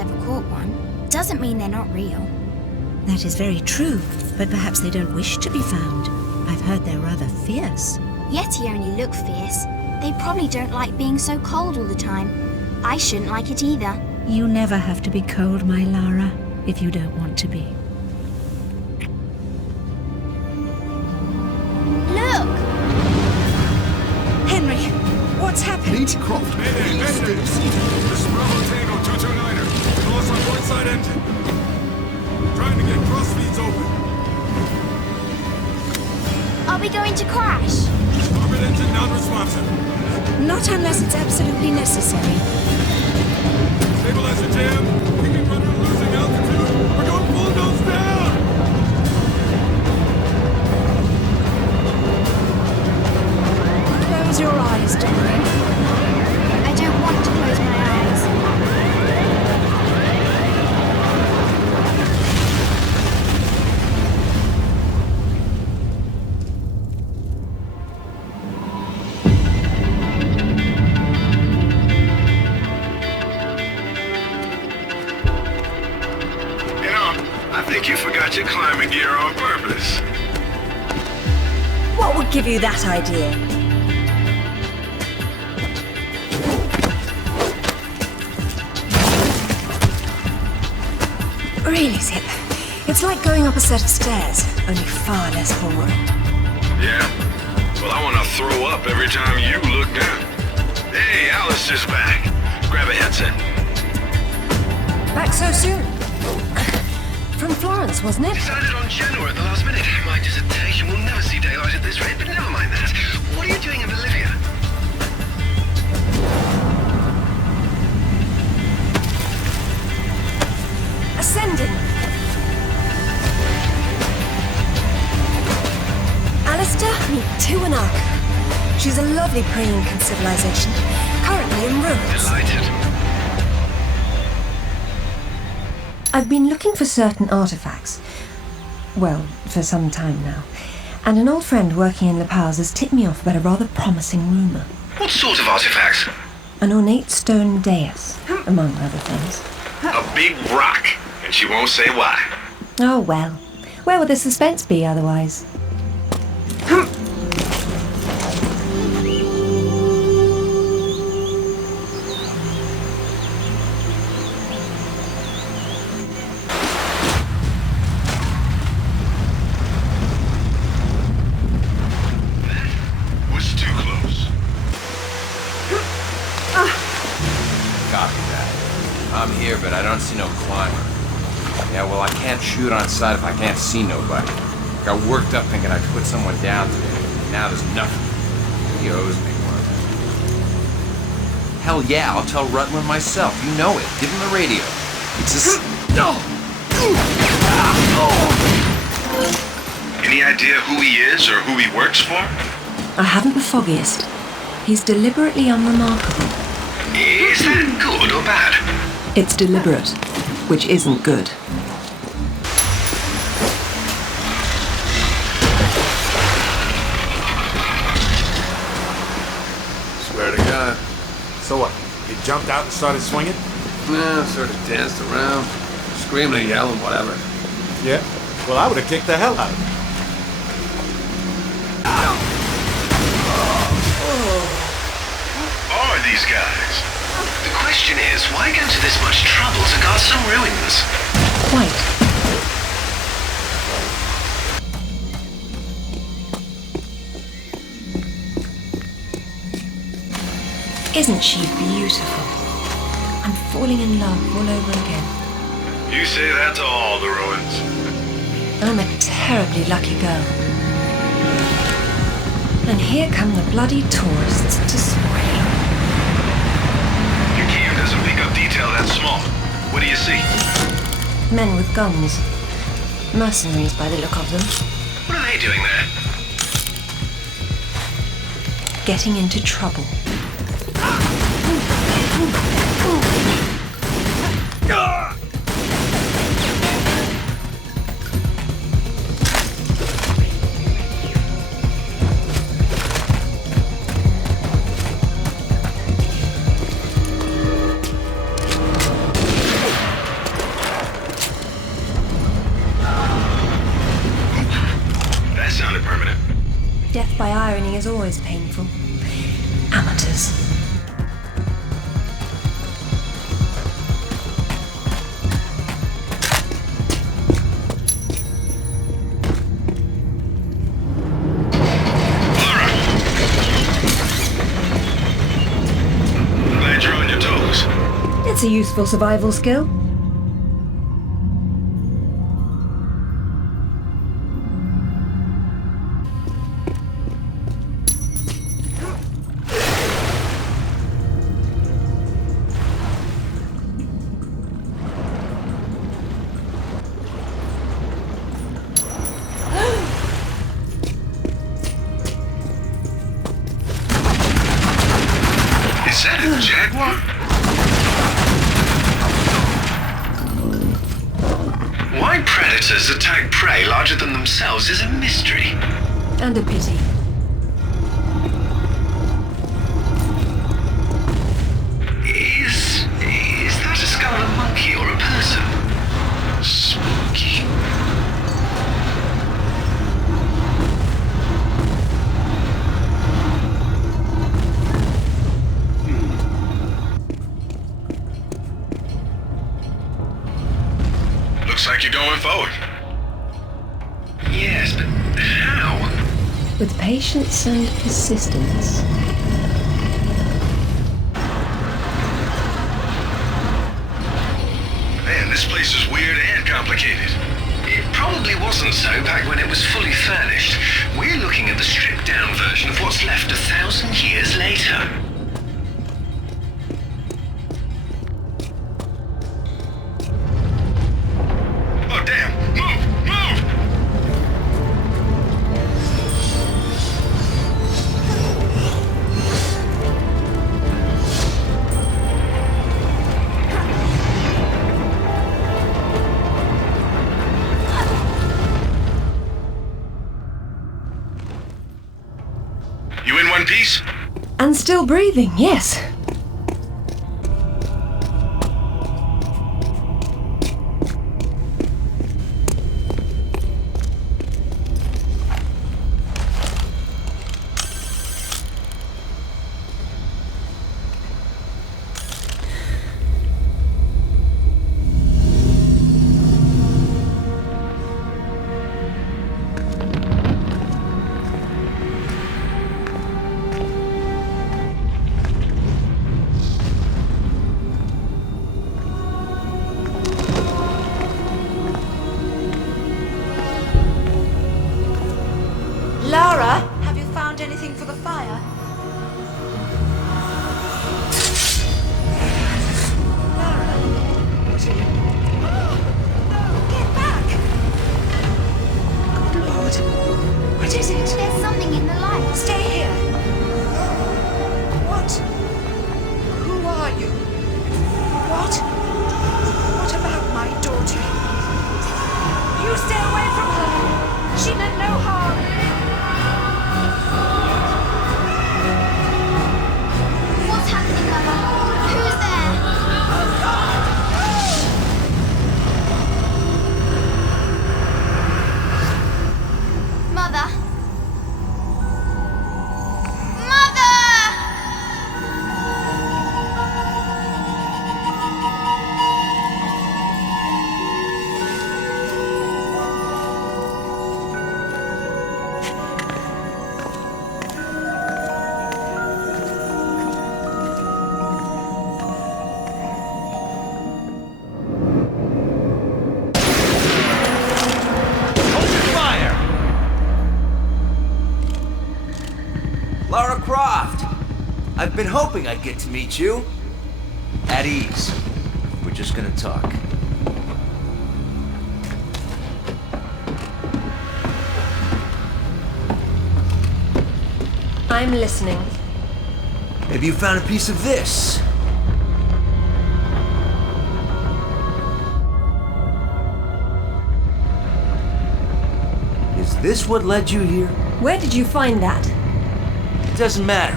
ever caught one doesn't mean they're not real. That is very true, but perhaps they don't wish to be found. I've heard they're rather fierce. Yeti only look fierce. They probably don't like being so cold all the time. I shouldn't like it either. You never have to be cold, my Lara, if you don't want to be. Look! Henry, what's happened? Need Croft. Mayday, mayday! This is Bravo Tango 229er. We lost our port side engine. Trying to get cross feeds open. Are we going to crash? Starboard engine non-responsive. Not unless it's absolutely necessary. Stabilizer jam. Keeping rudder losing altitude. We're going full nose down. Close your eyes, darling. I don't want to close my eyes. I think you forgot your climbing gear on purpose. What would give you that idea? Really, Zip. It's like going up a set of stairs, only far less boring. Yeah? Well, I want to throw up every time you look down. Hey, Alistair's back. Grab a headset. Back so soon? From Florence, wasn't it? Decided on Genoa at the last minute. My dissertation will never see daylight at this rate, but never mind that. What are you doing in Bolivia? Ascending. Alistair, meet Tuanaka. She's a lovely pre-Incan civilization, currently in ruins. Delighted. I've been looking for certain artifacts. Well, for some time now. And an old friend working in La Paz has tipped me off about a rather promising rumour. What sort of artifacts? An ornate stone dais, among other things. A big rock, and she won't say why. Oh well. Where would the suspense be otherwise? Was too close. Copy that. I'm here, but I don't see no climber. Yeah, well, I can't shoot on sight if I can't see nobody. Got worked up thinking I'd put someone down today. Now there's nothing. He owes me one. Hell yeah, I'll tell Rutland myself. You know it. Give him the radio. It's just... Any idea who he is or who he works for? I haven't the foggiest. He's deliberately unremarkable. Is that good or bad? It's deliberate, which isn't good. Swear to God. So what? You jumped out and started swinging? Yeah, sort of danced around. Screaming and yelling, whatever. Yeah. Well, I would have kicked the hell out of him. Who are these guys? The question is, why go to this much trouble to guard some ruins? Quite. Isn't she beautiful? I'm falling in love all over again. You say that to all the ruins. I'm a terribly lucky girl. And here come the bloody tourists to spoil it. Your cam doesn't pick up detail that small. What do you see? Men with guns. Mercenaries by the look of them. What are they doing there? Getting into trouble. irony is always painful. Amateurs. Glad you're on your toes. It's a useful survival skill. Is that a jaguar? Why predators attack prey larger than themselves is a mystery. And a pity. Is that a skull of a monkey or a person? Spooky. Looks like you're going forward. Yes, but how? With patience and persistence. Man, this place is weird and complicated. It probably wasn't so back when it was fully furnished. We're looking at the stripped-down version of what's left 1,000 years later. Oh, damn! Move! Move! You in one piece? And still breathing, yes. Lara, have you found anything for the fire? Lara, what are you... No, get back! Good Lord, what is it? There's something in the light. Stay here. What? Who are you? What? What about my daughter? You stay away from her. She meant no harm. What's happening, Mother? Who's there? Mother? Mother! Lara Croft! I've been hoping I'd get to meet you. At ease. We're just gonna talk. I'm listening. Maybe you found a piece of this. Is this what led you here? Where did you find that? It doesn't matter.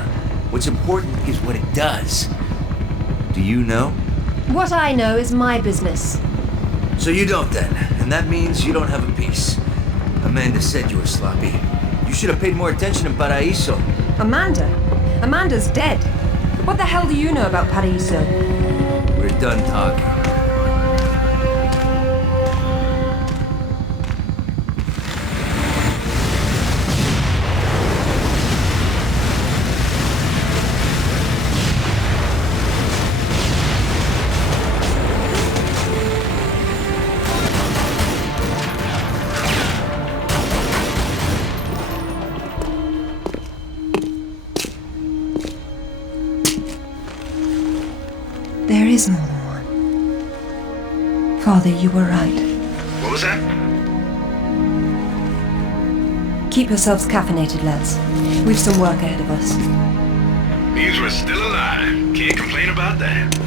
What's important is what it does. Do you know? What I know is my business. So you don't then, and that means you don't have a piece. Amanda said you were sloppy. You You should have paid more attention in Paraíso. Amanda? Amanda's dead. What the hell do you know about Paraíso? We're done talking. There is more than one. Father, you were right. What was that? Keep yourselves caffeinated, lads. We've some work ahead of us. Means we're still alive. Can't complain about that.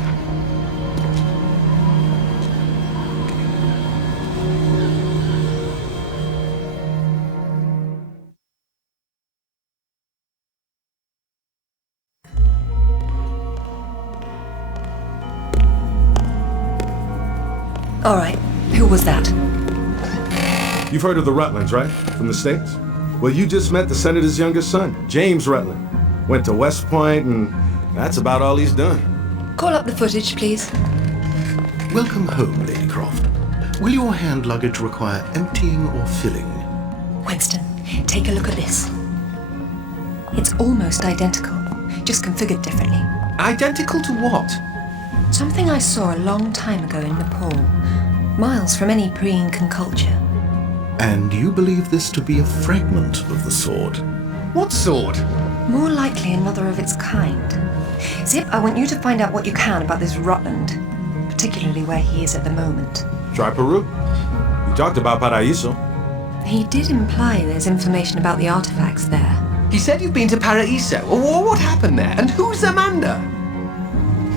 All right, who was that? You've heard of the Rutlands, right? From the States? Well, you just met the senator's youngest son, James Rutland. Went to West Point, and that's about all he's done. Call up the footage, please. Welcome home, Lady Croft. Will your hand luggage require emptying or filling? Winston, take a look at this. It's almost identical, just configured differently. Identical to what? Something I saw a long time ago in Nepal, miles from any pre-Incan culture. And you believe this to be a fragment of the sword? What sword? More likely another of its kind. Zip, I want you to find out what you can about this Rutland, particularly where he is at the moment. Try Peru. You talked about Paraíso. He did imply there's information about the artifacts there. He said you've been to Paraíso. What happened there? And who's Amanda?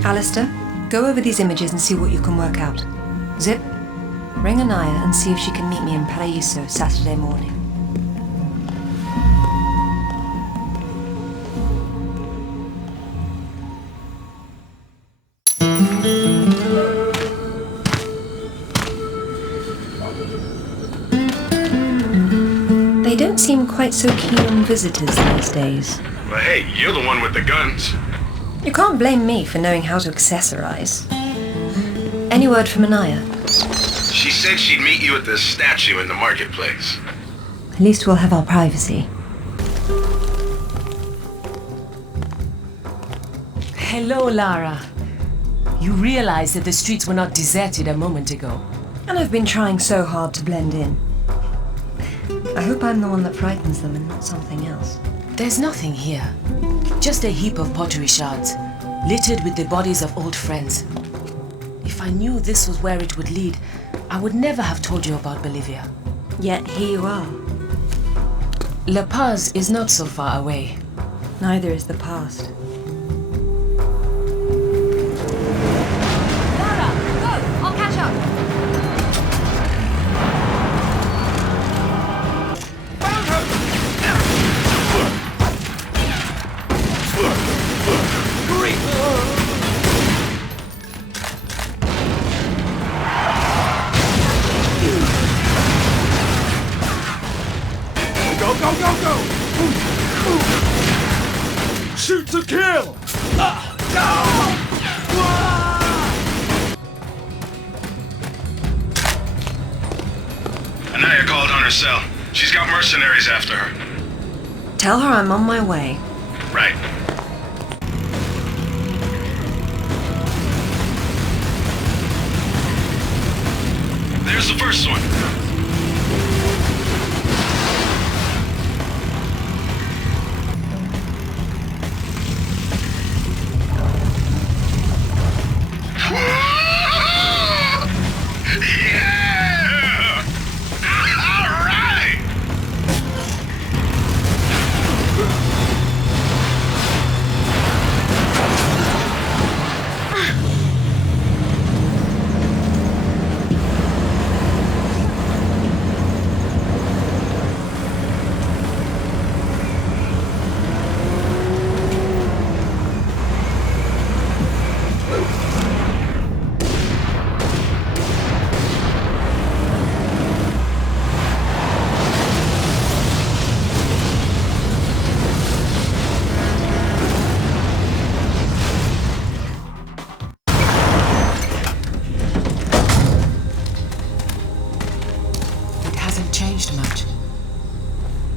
Alistair, go over these images and see what you can work out. Zip, ring Anaya and see if she can meet me in Paraíso Saturday morning. They don't seem quite so keen on visitors these days. Well, hey, you're the one with the guns. You can't blame me for knowing how to accessorize. Any word from Anaya? She said she'd meet you at the statue in the marketplace. At least we'll have our privacy. Hello, Lara. You realize that the streets were not deserted a moment ago. And I've been trying so hard to blend in. I hope I'm the one that frightens them and not something else. There's nothing here. Just a heap of pottery shards, littered with the bodies of old friends. If I knew this was where it would lead, I would never have told you about Bolívia. Yet here you are. La Paz is not so far away. Neither is the past. Lara, go! I'll catch up. Go! Shoot to kill! Anaya called on her cell. She's got mercenaries after her. Tell her I'm on my way. Right. There's the first one. Yeah! All right!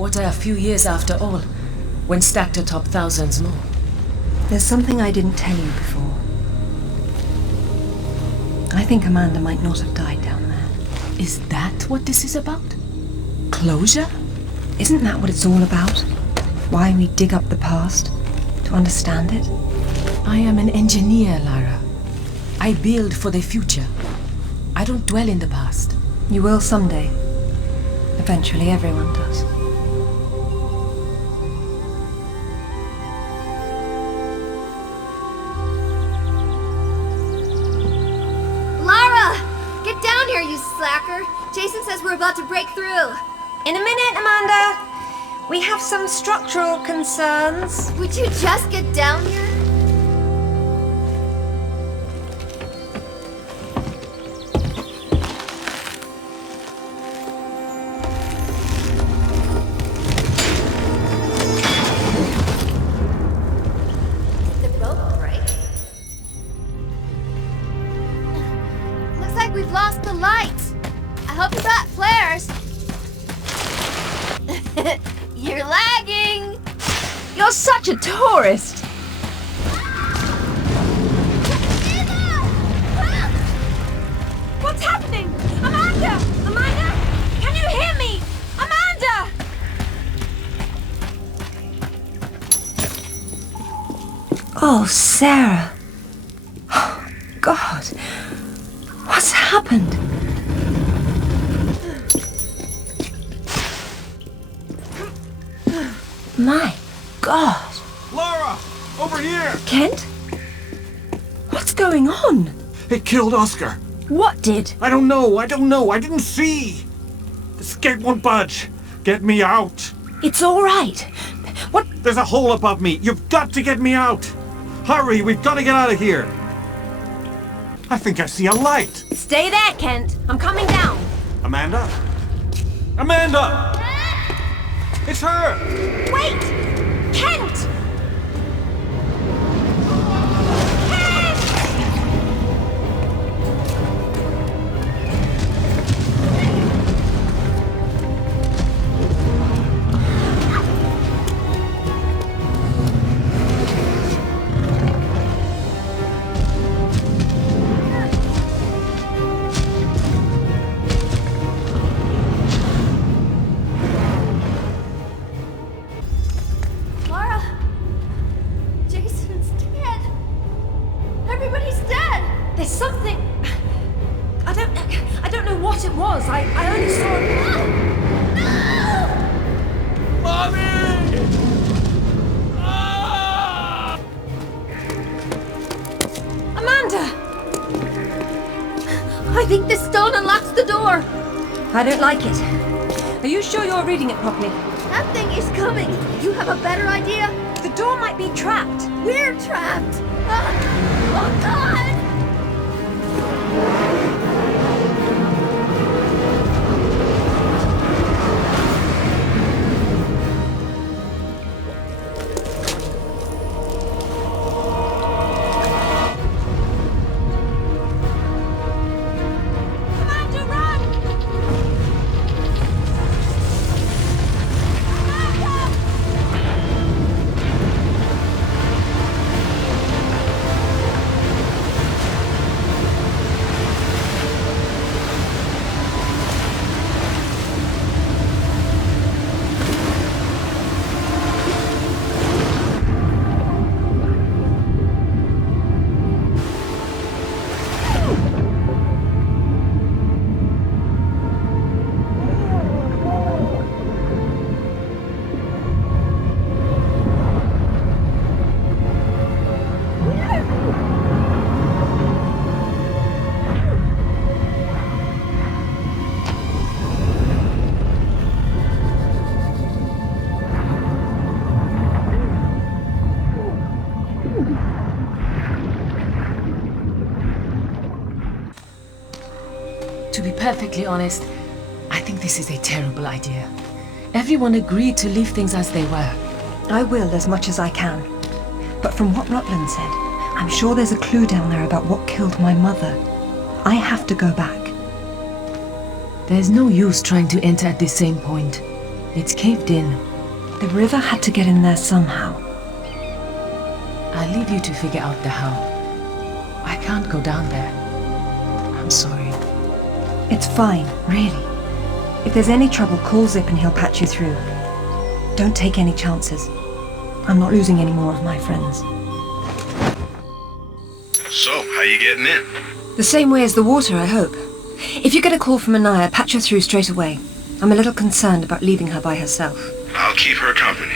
What are a few years after all, when stacked atop thousands more? There's something I didn't tell you before. I think Amanda might not have died down there. Is that what this is about? Closure? Isn't that what it's all about? Why we dig up the past? To understand it? I am an engineer, Lara. I build for the future. I don't dwell in the past. You will someday. Eventually, everyone does. Lara! Get down here, you slacker! Jason says we're about to break through. In a minute, Amanda. We have some structural concerns. Would you just get down here? Did the rope break? Looks like we've lost the lights. I hope you brought flares. You're lagging! You're such a tourist! What's happening? Amanda! Amanda! Can you hear me? Amanda! Oh, Sarah. Oh, God. What's happened? My God. Lara! Over here! Kent? What's going on? It killed Oscar. What did? I don't know. I didn't see. This gate won't budge. Get me out. It's all right. What? There's a hole above me. You've got to get me out. Hurry, we've got to get out of here. I think I see a light. Stay there, Kent. I'm coming down. Amanda? Amanda! It's her! Wait! Kent! I think this stone unlocks the door. I don't like it. Are you sure you're reading it properly? That thing is coming. You have a better idea? The door might be trapped. We're trapped. Oh, God! To be perfectly honest, I think this is a terrible idea. Everyone agreed to leave things as they were. I will as much as I can. But from what Rutland said, I'm sure there's a clue down there about what killed my mother. I have to go back. There's no use trying to enter at the same point. It's caved in. The river had to get in there somehow. I'll leave you to figure out the how. I can't go down there. I'm sorry. It's fine, really. If there's any trouble, call Zip and he'll patch you through. Don't take any chances. I'm not losing any more of my friends. So, how you getting in? The same way as the water, I hope. If you get a call from Anaya, patch her through straight away. I'm a little concerned about leaving her by herself. I'll keep her company.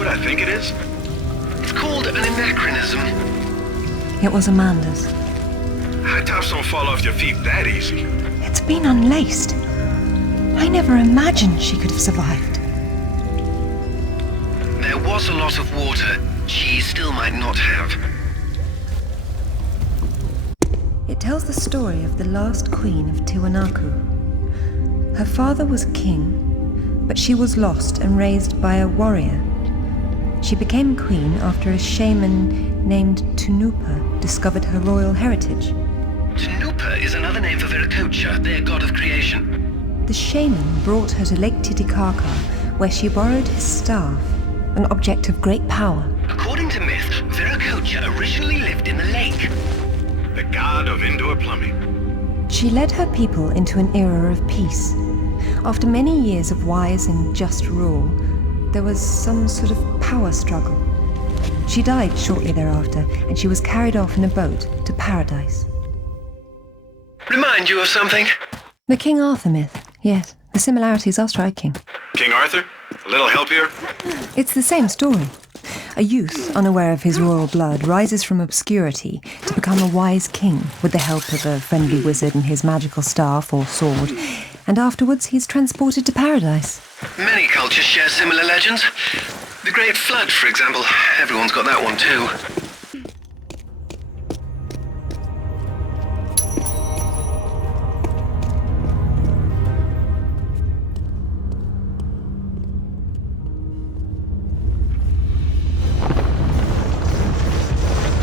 I think it is? It's called an anachronism. It was Amanda's. High tops don't fall off your feet that easy. It's been unlaced. I never imagined she could have survived. There was a lot of water. She still might not have. It tells the story of the last queen of Tiwanaku. Her father was king, but she was lost and raised by a warrior. She became queen after a shaman named Tunupa discovered her royal heritage. Tunupa is another name for Viracocha, their god of creation. The shaman brought her to Lake Titicaca, where she borrowed his staff, an object of great power. According to myth, Viracocha originally lived in the lake. The god of indoor plumbing. She led her people into an era of peace. After many years of wise and just rule, there was some sort of power struggle. She died shortly thereafter, and she was carried off in a boat to paradise. Remind you of something? The King Arthur myth, yes. The similarities are striking. King Arthur? A little help here? It's the same story. A youth, unaware of his royal blood, rises from obscurity to become a wise king with the help of a friendly wizard and his magical staff or sword, and afterwards he's transported to paradise. Many cultures share similar legends. The Great Flood, for example. Everyone's got that one too.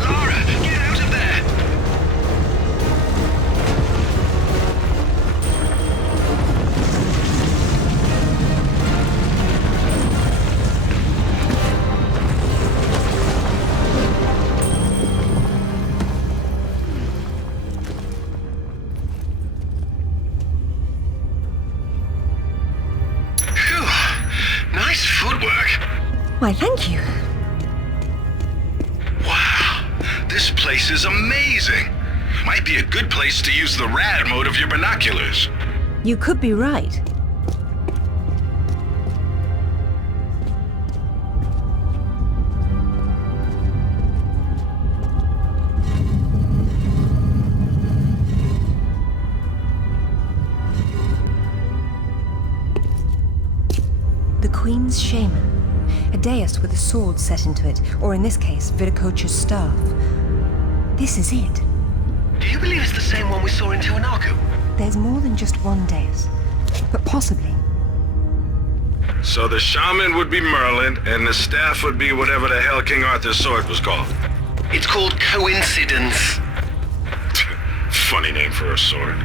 Lara, get out of there! Why, thank you. Wow, this place is amazing. Might be a good place to use the rad mode of your binoculars. You could be right. The Queen's Shaman. A dais with a sword set into it, or in this case, Viracocha's staff. This is it. Do you believe it's the same one we saw in Tiwanaku? There's more than just one dais, but possibly. So the shaman would be Merlin, and the staff would be whatever the hell King Arthur's sword was called. It's called coincidence. Funny name for a sword.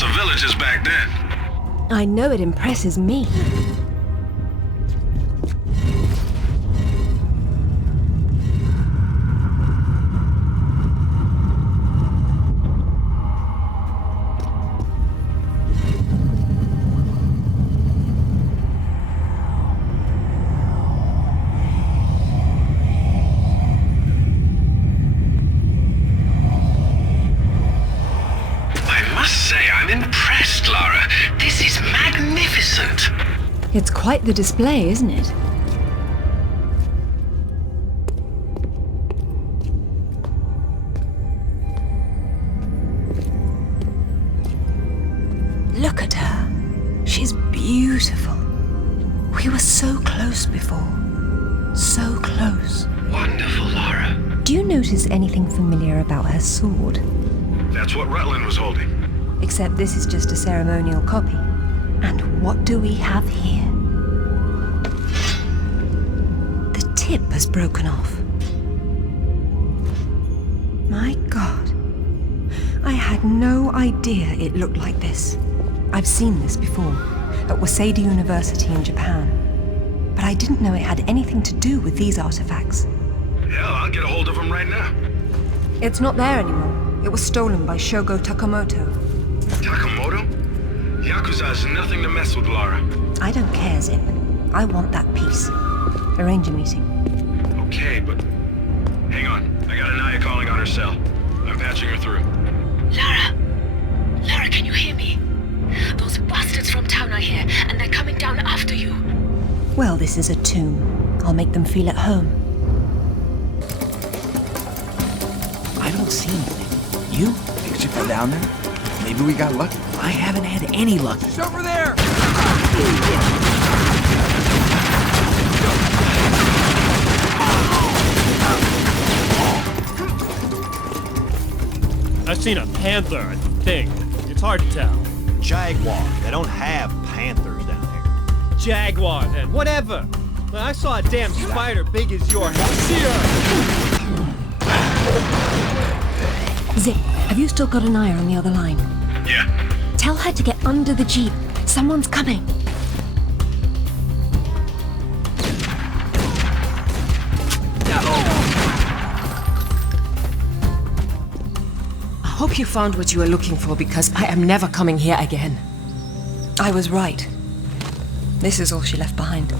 The villages back then. I know it impresses me. It's quite the display, isn't it? Look at her. She's beautiful. We were so close before. So close. Wonderful, Lara. Do you notice anything familiar about her sword? That's what Rutland was holding. Except this is just a ceremonial copy. And what do we have here? The tip has broken off. My God. I had no idea it looked like this. I've seen this before, at Waseda University in Japan. But I didn't know it had anything to do with these artifacts. Hell, I'll get a hold of him right now. It's not there anymore. It was stolen by Shogo Takamoto. Takamoto? Yakuza is nothing to mess with, Lara. I don't care, Zip. I want that piece. Arrange a meeting. Okay, but... Hang on. I got Anaya calling on her cell. I'm patching her through. Lara! Lara, can you hear me? Those bastards from town are here, and they're coming down after you. Well, this is a tomb. I'll make them feel at home. I don't see anything. You? Did you go down there? Maybe we got lucky. I haven't had any luck. She's over there! I've seen a panther, I think. It's hard to tell. Jaguar. They don't have panthers down here. Jaguar, then. Whatever. Well, I saw a damn spider big as your head. Zip, have you still got Anaya on the other line? Yeah. Tell her to get under the jeep. Someone's coming. I hope you found what you were looking for, because I am never coming here again. I was right. This is all she left behind.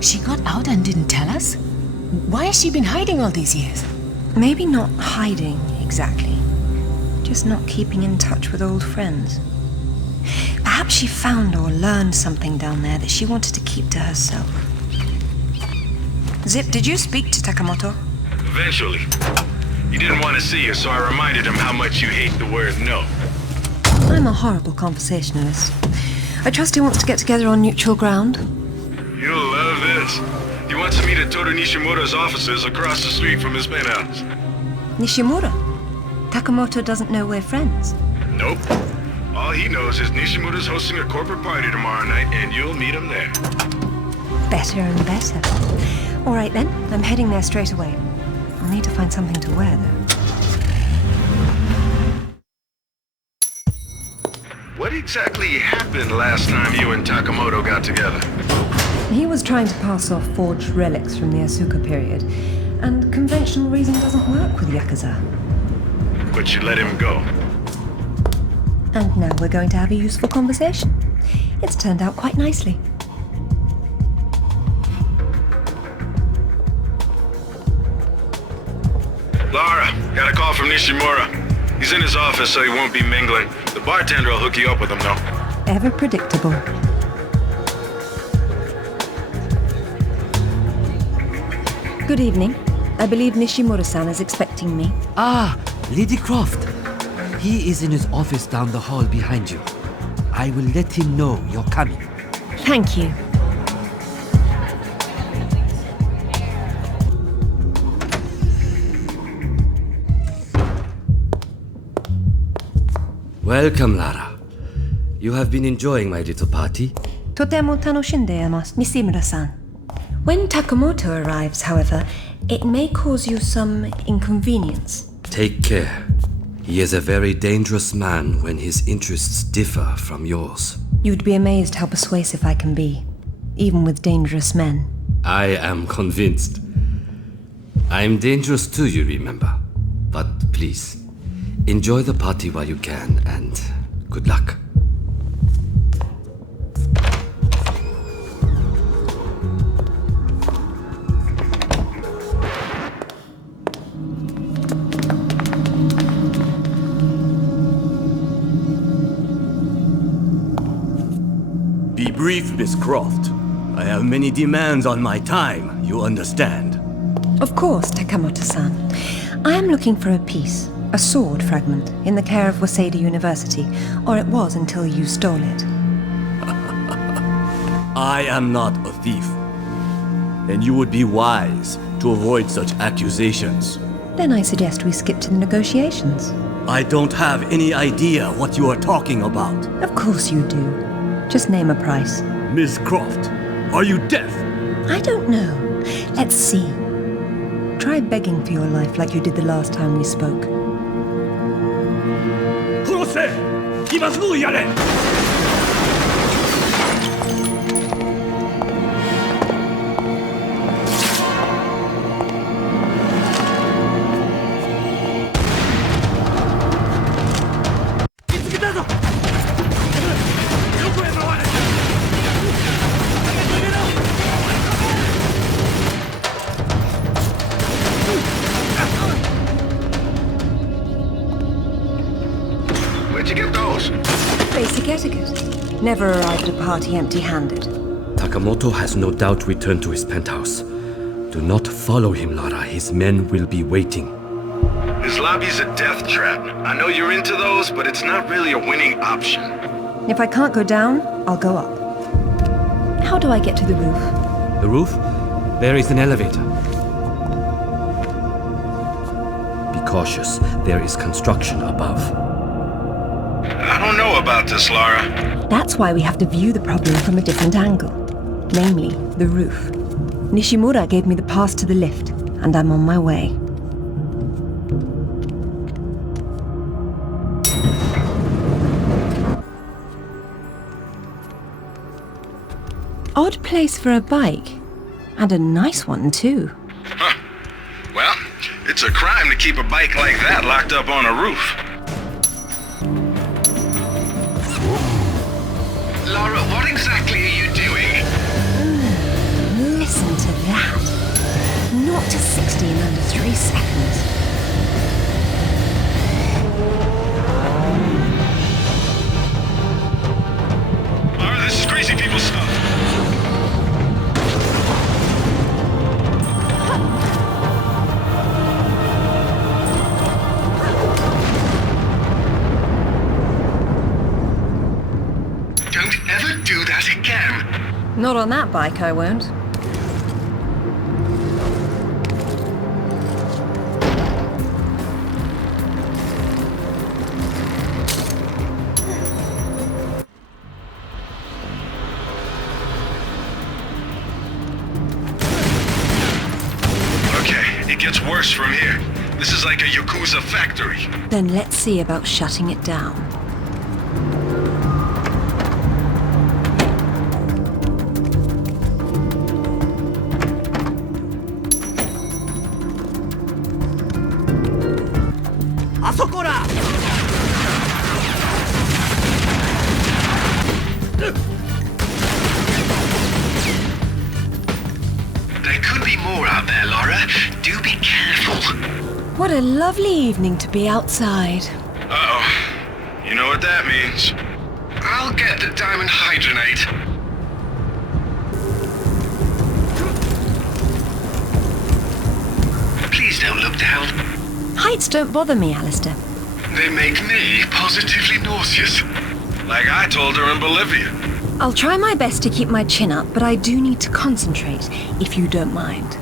She got out and didn't tell us? Why has she been hiding all these years? Maybe not hiding, exactly. Just not keeping in touch with old friends. Perhaps she found or learned something down there that she wanted to keep to herself. Zip, did you speak to Takamoto? Eventually. He didn't want to see you, so I reminded him how much you hate the word no. I'm a horrible conversationalist. I trust he wants to get together on neutral ground. You'll love this. He wants to meet at Toru Nishimura's offices across the street from his penthouse. Nishimura? Takamoto doesn't know we're friends. Nope. All he knows is Nishimura's hosting a corporate party tomorrow night, and you'll meet him there. Better and better. All right then, I'm heading there straight away. I'll need to find something to wear, though. What exactly happened last time you and Takamoto got together? He was trying to pass off forged relics from the Asuka period, and conventional reason doesn't work with Yakuza. But you let him go. And now we're going to have a useful conversation. It's turned out quite nicely. Lara, got a call from Nishimura. He's in his office, so he won't be mingling. The bartender will hook you up with him, though. Ever predictable. Good evening. I believe Nishimura-san is expecting me. Ah, Lady Croft. He is in his office down the hall behind you. I will let him know you're coming. Thank you. Welcome, Lara. You have been enjoying my little party? Totemo tanoshindeimasu, Nishimura-san. When Takamoto arrives, however, it may cause you some inconvenience. Take care. He is a very dangerous man when his interests differ from yours. You'd be amazed how persuasive I can be, even with dangerous men. I am convinced. I'm dangerous too, you remember. But please, enjoy the party while you can, and good luck. Be brief, Miss Croft. I have many demands on my time, you understand? Of course, Takamoto-san. I am looking for a piece, a sword fragment, in the care of Waseda University, or it was until you stole it. I am not a thief. And you would be wise to avoid such accusations. Then I suggest we skip to the negotiations. I don't have any idea what you are talking about. Of course you do. Just name a price. Miss Croft, are you deaf? I don't know. Let's see. Try begging for your life like you did the last time we spoke. Where'd you get those? Basic etiquette. Never arrive at a party empty-handed. Takamoto has no doubt returned to his penthouse. Do not follow him, Lara. His men will be waiting. His lobby's a death trap. I know you're into those, but it's not really a winning option. If I can't go down, I'll go up. How do I get to the roof? The roof? There is an elevator. Be cautious. There is construction above. I don't know about this, Lara. That's why we have to view the problem from a different angle. Namely, the roof. Nishimura gave me the pass to the lift, and I'm on my way. Odd place for a bike. And a nice one, too. Huh. Well, it's a crime to keep a bike like that locked up on a roof. Lara, what exactly are you doing? Listen to that. 0 to 60 in under 3 seconds. Lara, this is crazy people stuff. Don't ever do that again. Not on that bike, I won't. Okay, it gets worse from here. This is like a Yakuza factory. Then let's see about shutting it down. There could be more out there, Lara. Do be careful. What a lovely evening to be outside. Uh-oh. You know what that means. I'll get the diamond hydronate. Please don't look down. Heights don't bother me, Alistair. They make me positively nauseous. Like I told her in Bolivia. I'll try my best to keep my chin up, but I do need to concentrate, if you don't mind.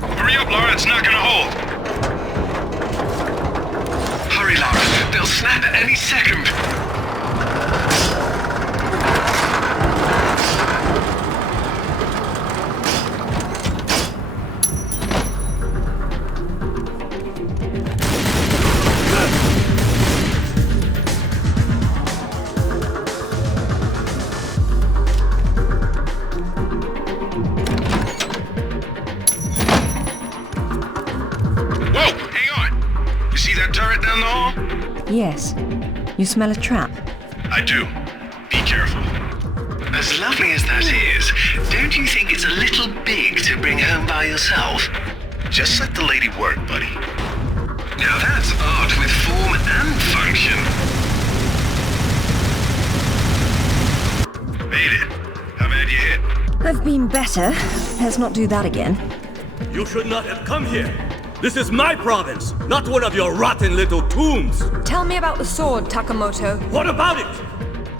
Hurry up, Lara, it's not gonna hold. Hurry, Lara. They'll snap at any second. Yes. You smell a trap? I do. Be careful. As lovely as that is, don't you think it's a little big to bring home by yourself? Just let the lady work, buddy. Now that's art with form and function. Made it. How bad you hit? I've been better. Let's not do that again. You should not have come here. This is my province, not one of your rotten little tombs. Tell me about the sword, Takamoto. What about it?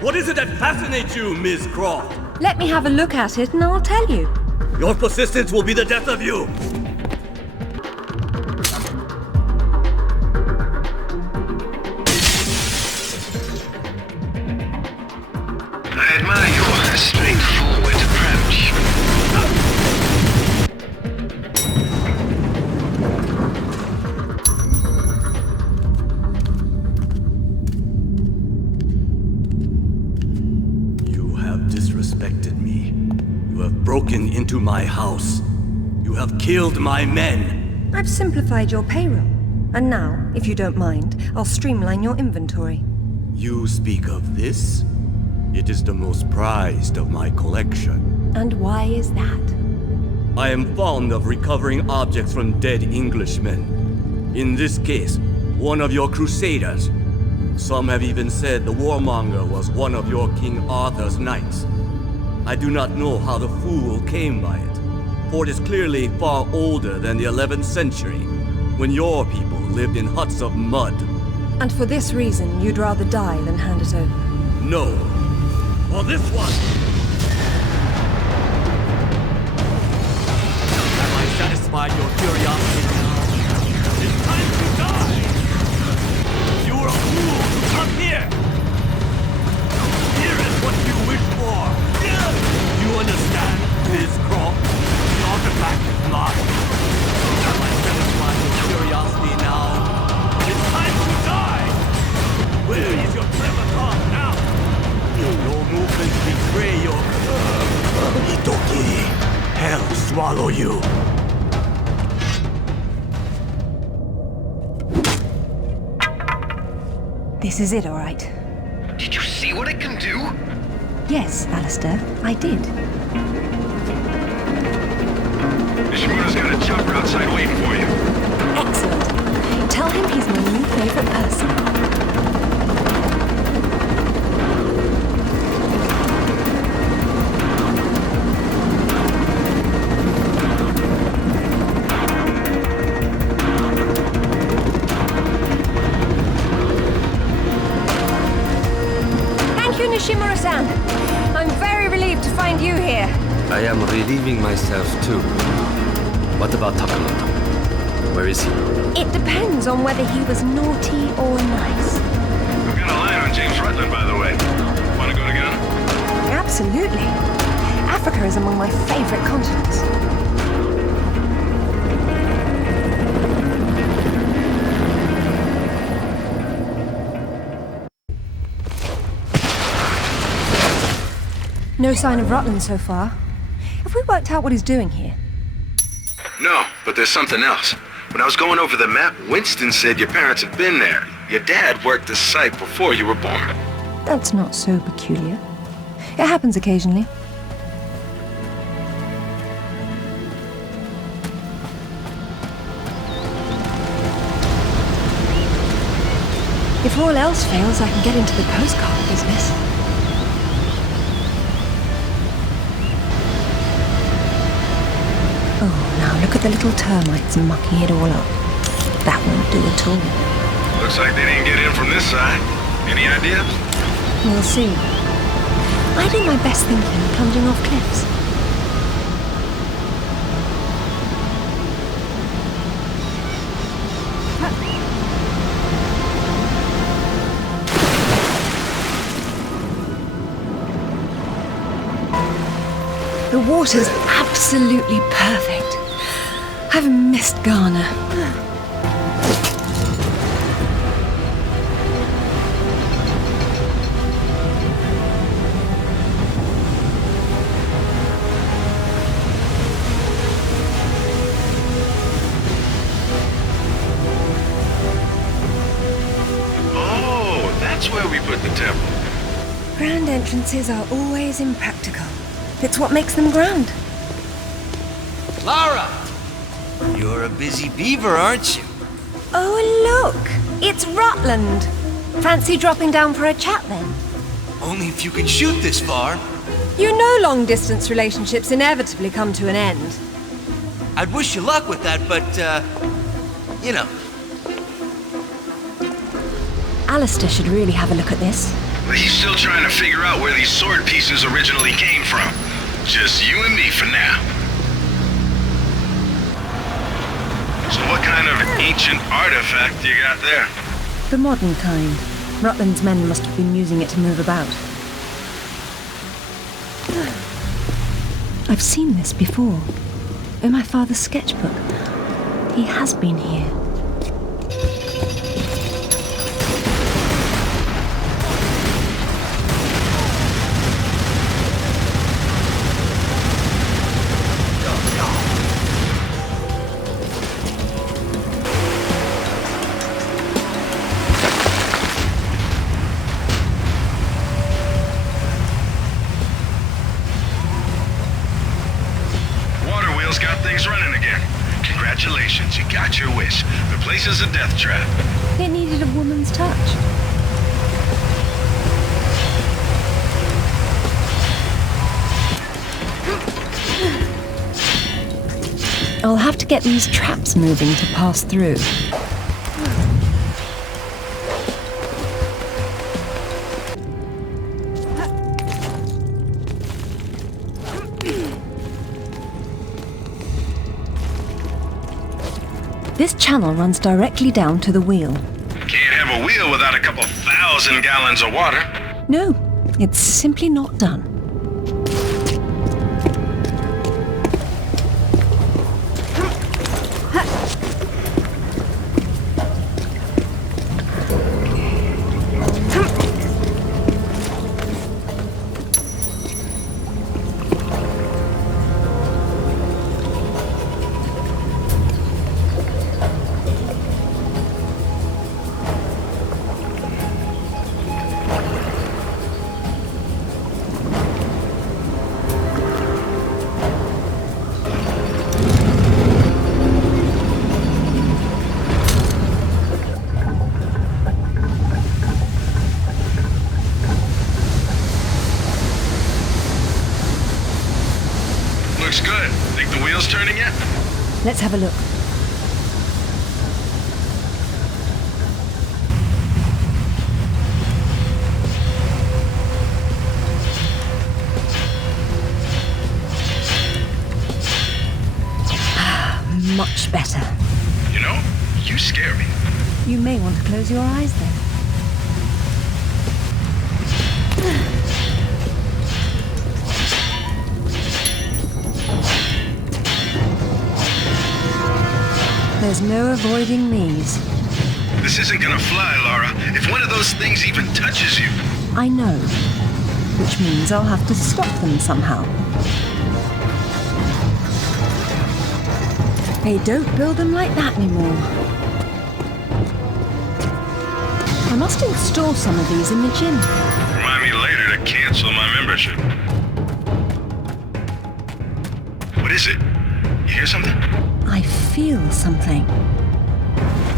What is it that fascinates you, Ms. Croft? Let me have a look at it and I'll tell you. Your persistence will be the death of you. I admire your straightforward approach. You have disrespected me. You have broken into my house. You have killed my men. I've simplified your payroll. And now, if you don't mind, I'll streamline your inventory. You speak of this? It is the most prized of my collection. And why is that? I am fond of recovering objects from dead Englishmen. In this case, one of your crusaders. Some have even said the warmonger was one of your King Arthur's knights. I do not know how the fool came by it, for it is clearly far older than the 11th century, when your people lived in huts of mud. And for this reason, you'd rather die than hand it over? No. For this one! Have I satisfied your curiosity now? It's time to die! You were a fool to come here! Here is what you wish for! You understand, Ms. Croft? The artifact is mine. Have I satisfied your curiosity now? It's time to die! Where is your clever thought now? Your movements betray your... Itokiri! Hell swallow you! This is it, all right. Did you see what it can do? Yes, Alistair, I did. Nishimura's got a chopper outside waiting for you. Excellent. Tell him he's my new favorite person. Nishimura-san, I'm very relieved to find you here. I am relieving myself too. What about Takamoto? Where is he? It depends on whether he was naughty or nice. I've got a line on James Rutland, by the way. Want to go to Gana? Absolutely. Africa is among my favorite continents. No sign of Rutland so far. Have we worked out what he's doing here? No, but there's something else. When I was going over the map, Winston said your parents had been there. Your dad worked this site before you were born. That's not so peculiar. It happens occasionally. If all else fails, I can get into the postcard business. Oh, now look at the little termites mucking it all up. That won't do at all. Looks like they didn't get in from this side. Any ideas? We'll see. I do my best thinking plunging off cliffs. The water's absolutely perfect. I've missed Ghana. Oh, that's where we put the temple. Grand entrances are always impractical. It's what makes them grand. Lara! You're a busy beaver, aren't you? Oh, look! It's Rutland. Fancy dropping down for a chat, then? Only if you can shoot this far. You know long-distance relationships inevitably come to an end. I'd wish you luck with that, but, you know. Alistair should really have a look at this. But he's still trying to figure out where these sword pieces originally came from. Just you and me for now. So what kind of ancient artifact you got there? The modern kind. Rutland's men must have been using it to move about. I've seen this before. In my father's sketchbook. He has been here. Congratulations, you got your wish. The place is a death trap. It needed a woman's touch. I'll have to get these traps moving to pass through. This channel runs directly down to the wheel. Can't have a wheel without a couple 1,000 gallons of water. No, it's simply not done. Looks good. Think the wheel's turning yet? Let's have a look. Much better. You know, you scare me. You may want to close your eyes then. There's no avoiding these. This isn't gonna fly, Lara. If one of those things even touches you. I know. Which means I'll have to stop them somehow. They don't build them like that anymore. I must install some of these in the gym. Remind me later to cancel my membership. What is it? You hear something? I feel something.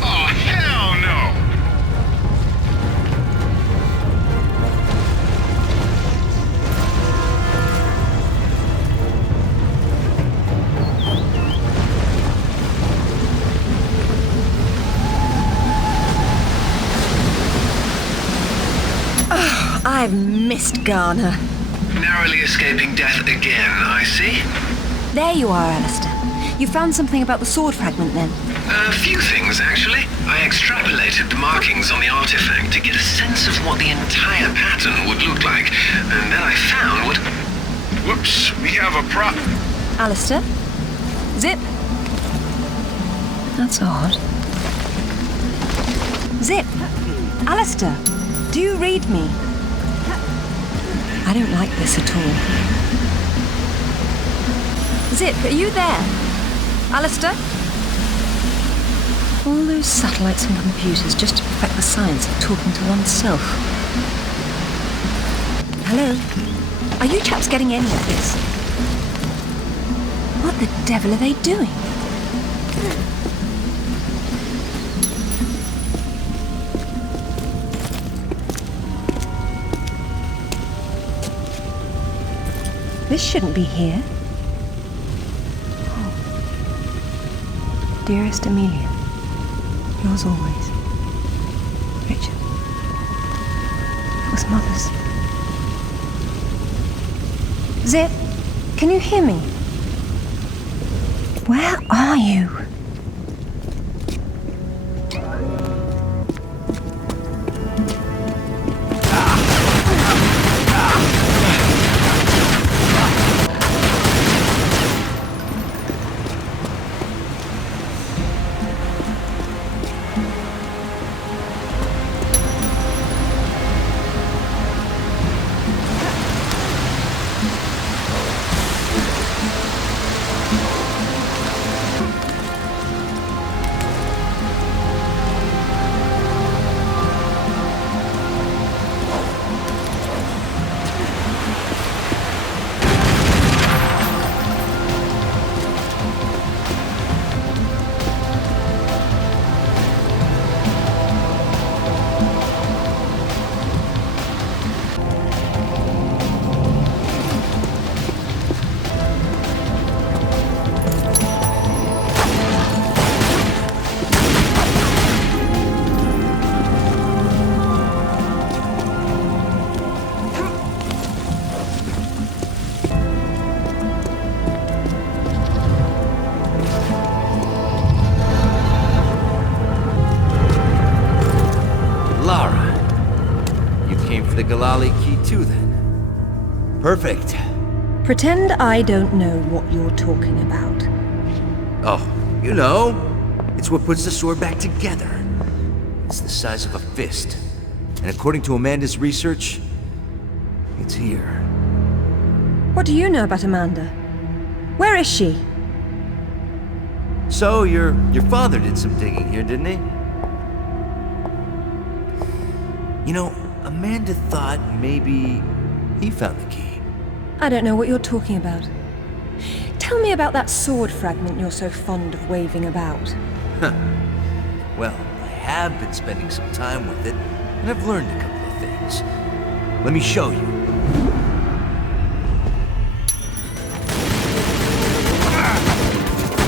Oh, hell no! Oh, I've missed Gana. Narrowly escaping death again, I see. There you are, Alistair. You found something about the sword fragment, then? A few things, actually. I extrapolated the markings on the artifact to get a sense of what the entire pattern would look like. And then I found what... Whoops, we have a prop. Alistair? Zip? That's odd. Zip! Alistair, do you read me? I don't like this at all. Zip, are you there? Alistair? All those satellites and computers just to perfect the science of talking to oneself. Hello? Are you chaps getting any of this? What the devil are they doing? This shouldn't be here. Oh. Dearest Amelia, yours always, Richard. It was Mother's. Zip, can you hear me? Where are you? Too, then. Perfect. Pretend I don't know what you're talking about. Oh, you know. It's what puts the sword back together. It's the size of a fist. And according to Amanda's research, it's here. What do you know about Amanda? Where is she? So, your father did some digging here, didn't he? You know, Amanda thought maybe he found the key. I don't know what you're talking about. Tell me about that sword fragment you're so fond of waving about. Well, I have been spending some time with it, and I've learned a couple of things. Let me show you.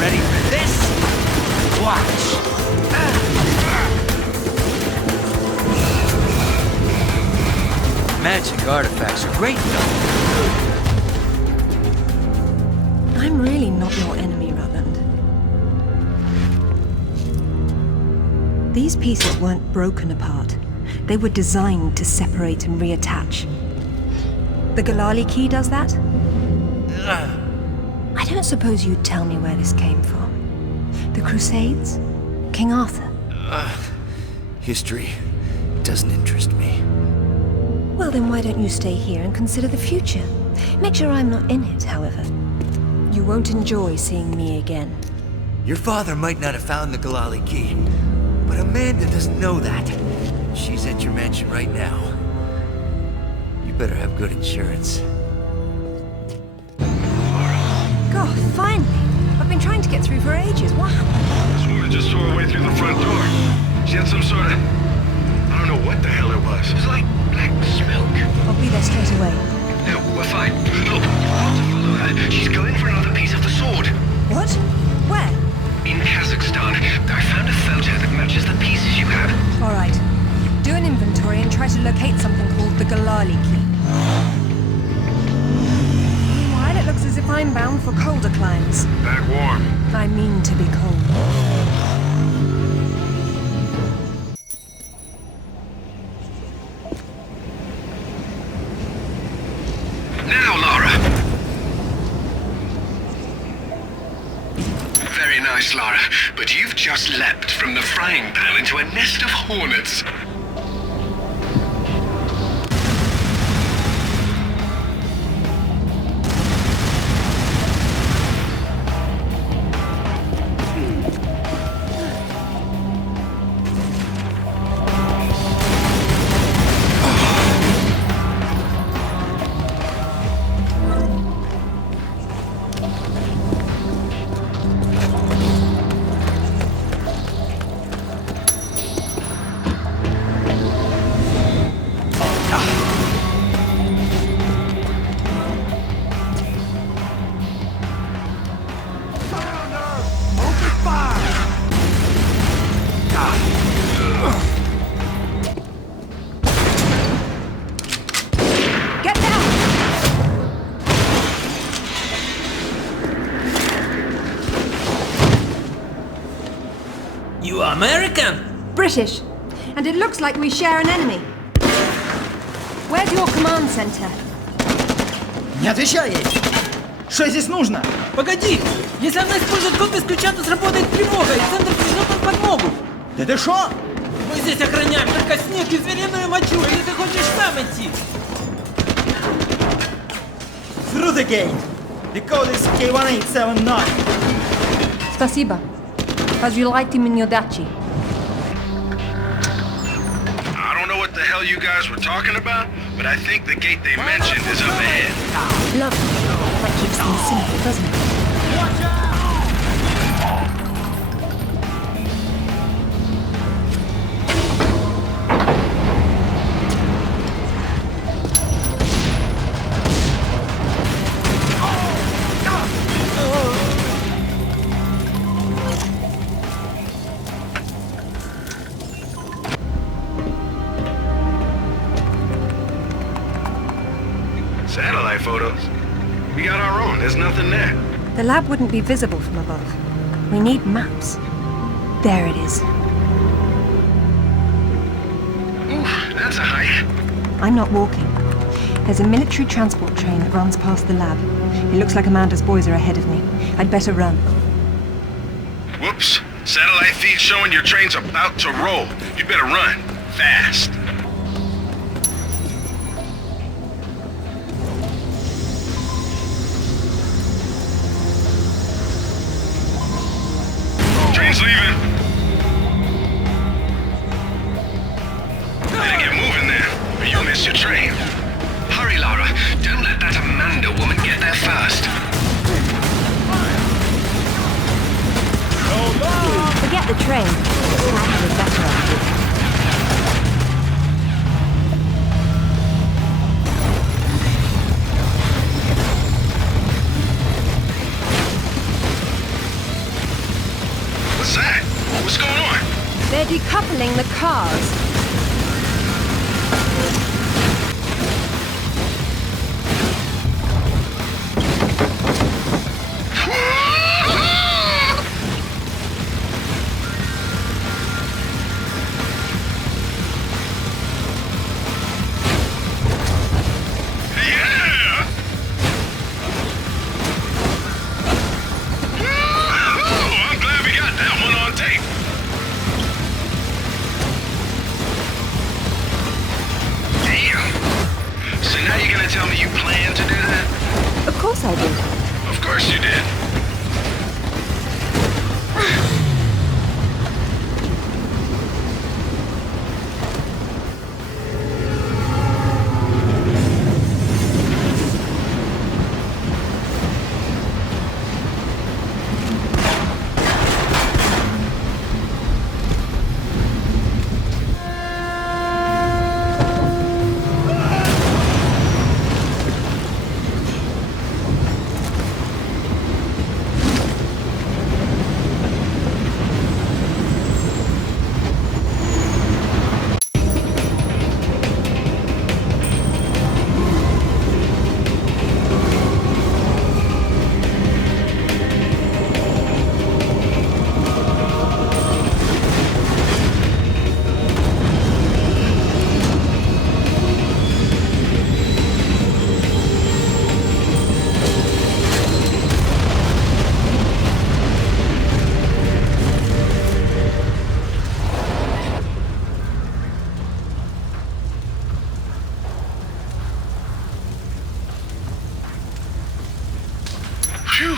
Ready for this? Watch! Magic artifacts are great, though. I'm really not your enemy, Rutland. These pieces weren't broken apart. They were designed to separate and reattach. The Galali key does that? I don't suppose you'd tell me where this came from. The Crusades? King Arthur? History doesn't interest me. Well, then why don't you stay here and consider the future? Make sure I'm not in it, however. You won't enjoy seeing me again. Your father might not have found the Galali key, but Amanda doesn't know that. She's at your mansion right now. You better have good insurance. God, finally! I've been trying to get through for ages. What happened? This woman just tore her way through the front door. She had some sort of... I don't know what the hell it was. It was like black smoke. I'll be there straight away. No, we're fine. Look, follow her. She's going for another piece of the sword. What? Where? In Kazakhstan. I found a photo that matches the pieces you have. All right. Do an inventory and try to locate something called the Galali key. Meanwhile, it looks as if I'm bound for colder climes. Back warm. I mean to be cold. Now, Lara! Very nice, Lara, but you've just leapt from the frying pan into a nest of hornets. American? British. And it looks like we share an enemy. Where's your command center? Не отвечай ей! Что здесь нужно? Погоди! Если она использует код без ключа, то сработает тревога, и центр пришлет нам подмогу! Да ты шо? Мы здесь охраняем только снег и звериную мочу, или ты хочешь сам идти? Through the gate! The code is K1879. Спасибо. Разжилайте меня дачи. I don't know what the hell you guys were talking about, but I think the gate they mentioned is up ahead. Lovely. That keeps things simple, doesn't it? Satellite photos? We got our own, there's nothing there. The lab wouldn't be visible from above. We need maps. There it is. Oof, that's a hike. I'm not walking. There's a military transport train that runs past the lab. It looks like Amanda's boys are ahead of me. I'd better run. Whoops. Satellite feed showing your train's about to roll. You better run. Fast. Train's leaving. Better get moving there, or you'll miss your train. Hurry, Lara. Don't let that Amanda woman get there first. Forget the train. I have a better idea. What's that? What's going on? They're decoupling the cars. Phew.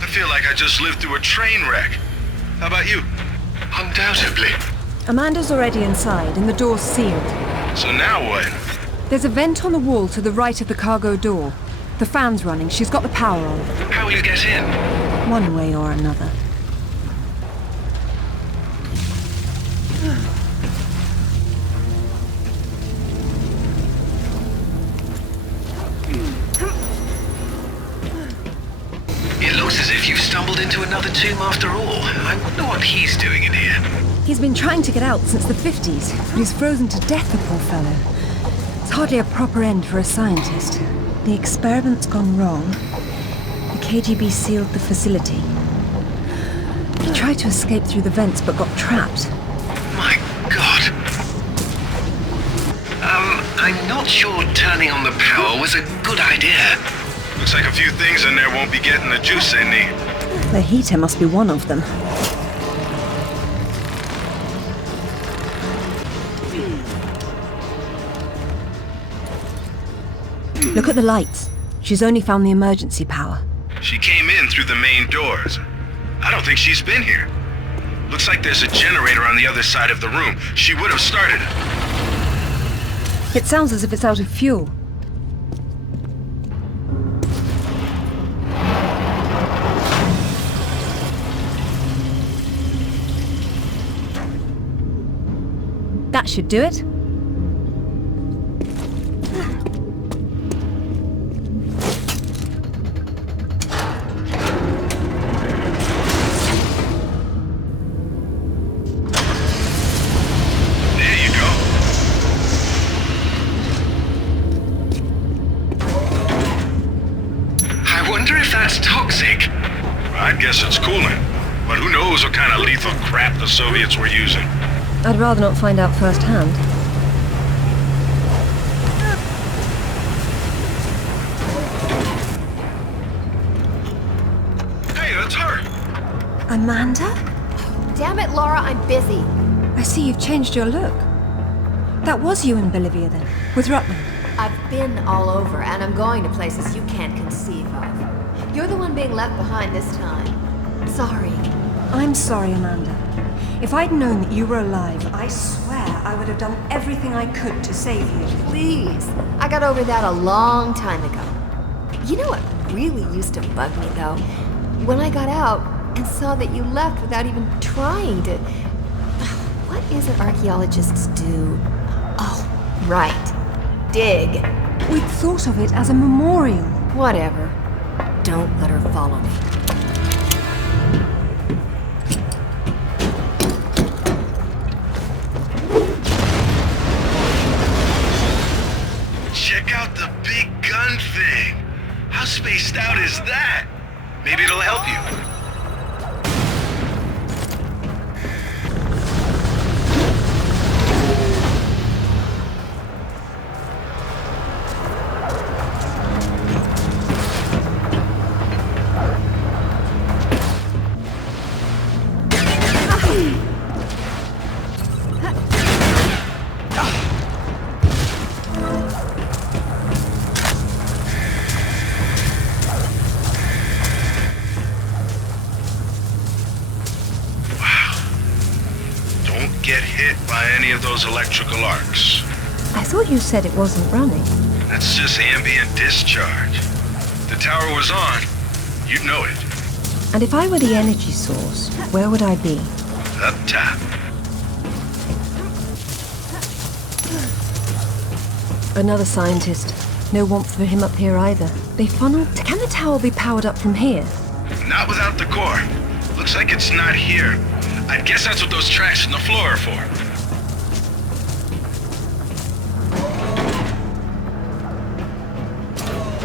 I feel like I just lived through a train wreck. How about you? Undoubtedly. Amanda's already inside, and the door's sealed. So now what? There's a vent on the wall to the right of the cargo door. The fan's running. She's got the power on. How will you get in? One way or another. It looks as if you've stumbled into another tomb after all. I wonder what he's doing in here. He's been trying to get out since the 50s, but he's frozen to death, the poor fellow. It's hardly a proper end for a scientist. The experiment's gone wrong. The KGB sealed the facility. He tried to escape through the vents but got trapped. My God. I'm not sure turning on the power was a good idea. Looks like a few things in there won't be getting the juice they need. The heater must be one of them. Look at the lights. She's only found the emergency power. She came in through the main doors. I don't think she's been here. Looks like there's a generator on the other side of the room. She would have started it. It sounds as if it's out of fuel. That should do it. I guess it's cooling, but who knows what kind of lethal crap the Soviets were using. I'd rather not find out firsthand. Hey, that's her! Amanda? Damn it, Lara, I'm busy. I see you've changed your look. That was you in Bolivia then, with Rutland. I've been all over, and I'm going to places you can't conceive of. You're the one being left behind this time. Sorry. I'm sorry, Amanda. If I'd known that you were alive, I swear I would have done everything I could to save you. Please. I got over that a long time ago. You know what really used to bug me, though? When I got out and saw that you left without even trying to... What is it archaeologists do? Oh, right. Dig. We'd thought of it as a memorial. Whatever. Don't let her follow me. Check out the big gun thing. How spaced out is that? Maybe it'll help you. Get hit by any of those electrical arcs. I thought you said it wasn't running. That's just ambient discharge. If the tower was on, you'd know it. And if I were the energy source, where would I be? Up top. Another scientist. No warmth for him up here either. They funneled... Can the tower be powered up from here? Not without the core. Looks like it's not here. I guess that's what those tracks in the floor are for.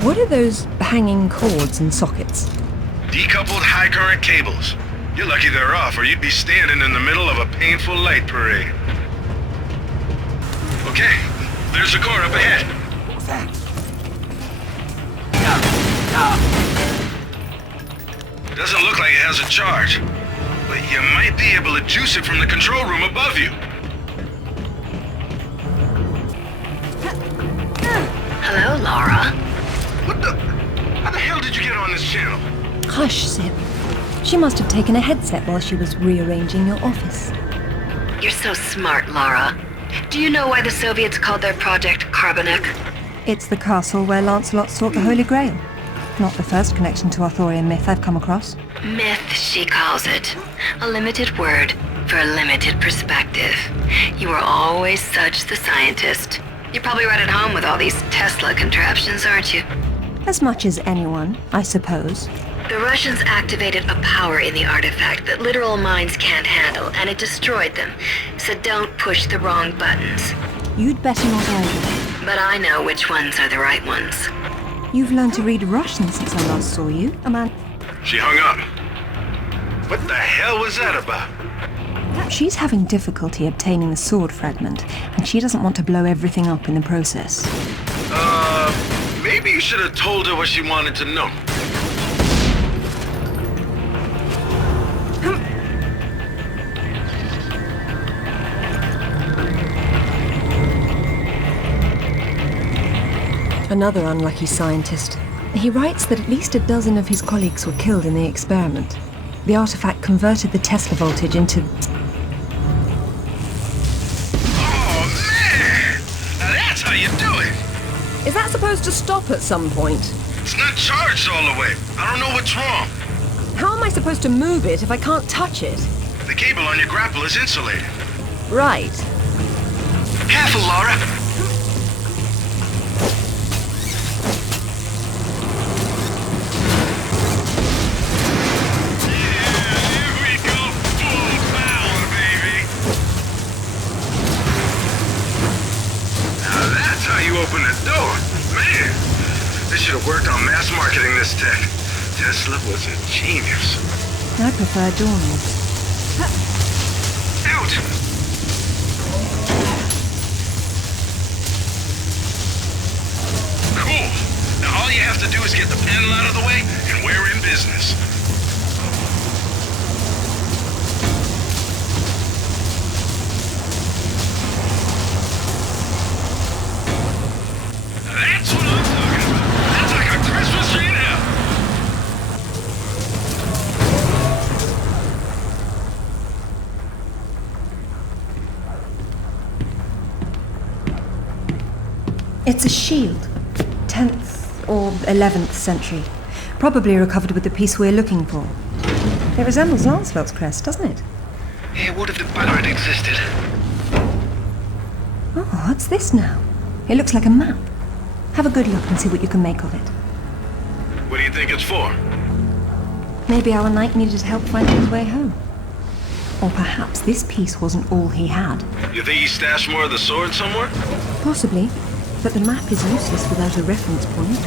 What are those hanging cords and sockets? Decoupled high current cables. You're lucky they're off, or you'd be standing in the middle of a painful light parade. Okay, there's the core up ahead. Doesn't look like it has a charge. But you might be able to juice it from the control room above you. Hello, Lara. What the? How the hell did you get on this channel? Hush, Sip. She must have taken a headset while she was rearranging your office. You're so smart, Lara. Do you know why the Soviets called their project Carbonek? It's the castle where Lancelot sought the Holy Grail. Not the first connection to Arthurian myth I've come across. Myth, she calls it. A limited word for a limited perspective. You were always such the scientist. You're probably right at home with all these Tesla contraptions, aren't you? As much as anyone, I suppose. The Russians activated a power in the artifact that literal minds can't handle, and it destroyed them. So don't push the wrong buttons. You'd better not either. But I know which ones are the right ones. You've learned to read Russian since I last saw you, Amanda. She hung up. What the hell was that about? She's having difficulty obtaining the sword fragment, and she doesn't want to blow everything up in the process. Maybe you should have told her what she wanted to know. Another unlucky scientist. He writes that at least a dozen of his colleagues were killed in the experiment. The artifact converted the Tesla voltage into... Oh, man! Now that's how you do it! Is that supposed to stop at some point? It's not charged all the way. I don't know what's wrong. How am I supposed to move it if I can't touch it? The cable on your grapple is insulated. Right. Careful, Lara. Open the door. Man, they should have worked on mass marketing this tech. Tesla was a genius. I prefer doorknobs. Out! Cool. Now all you have to do is get the panel out of the way, and we're in business. That's what I'm talking about. That's like a Christmas tree in hell. It's a shield. 10th or 11th century. Probably recovered with the piece we're looking for. It resembles Lancelot's crest, doesn't it? It would have the better it existed. Oh, what's this now? It looks like a map. Have a good look and see what you can make of it. What do you think it's for? Maybe our knight needed help finding his way home. Or perhaps this piece wasn't all he had. You think he stashed more of the sword somewhere? Possibly, but the map is useless without a reference point.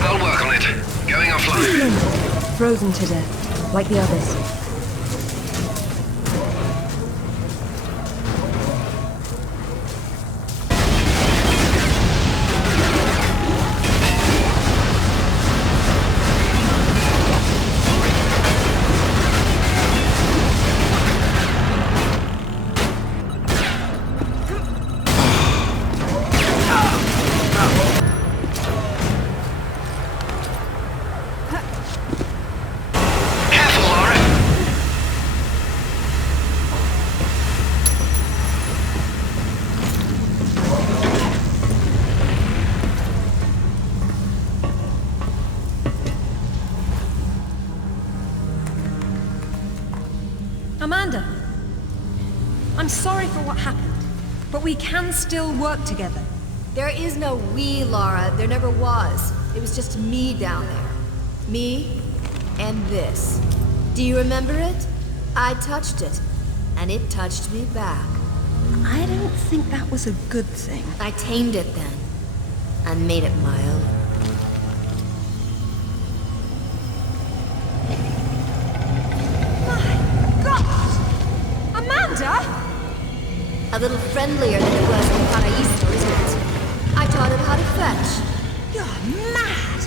I'll work on it. Going offline. Frozen to death, like the others. Amanda, I'm sorry for what happened, but we can still work together. There is no we, Lara. There never was. It was just me down there. Me and this. Do you remember it? I touched it, and it touched me back. I don't think that was a good thing. I tamed it then, and made it my own. A little friendlier than it was in Paraíso, isn't it? I taught it how to fetch. You're mad!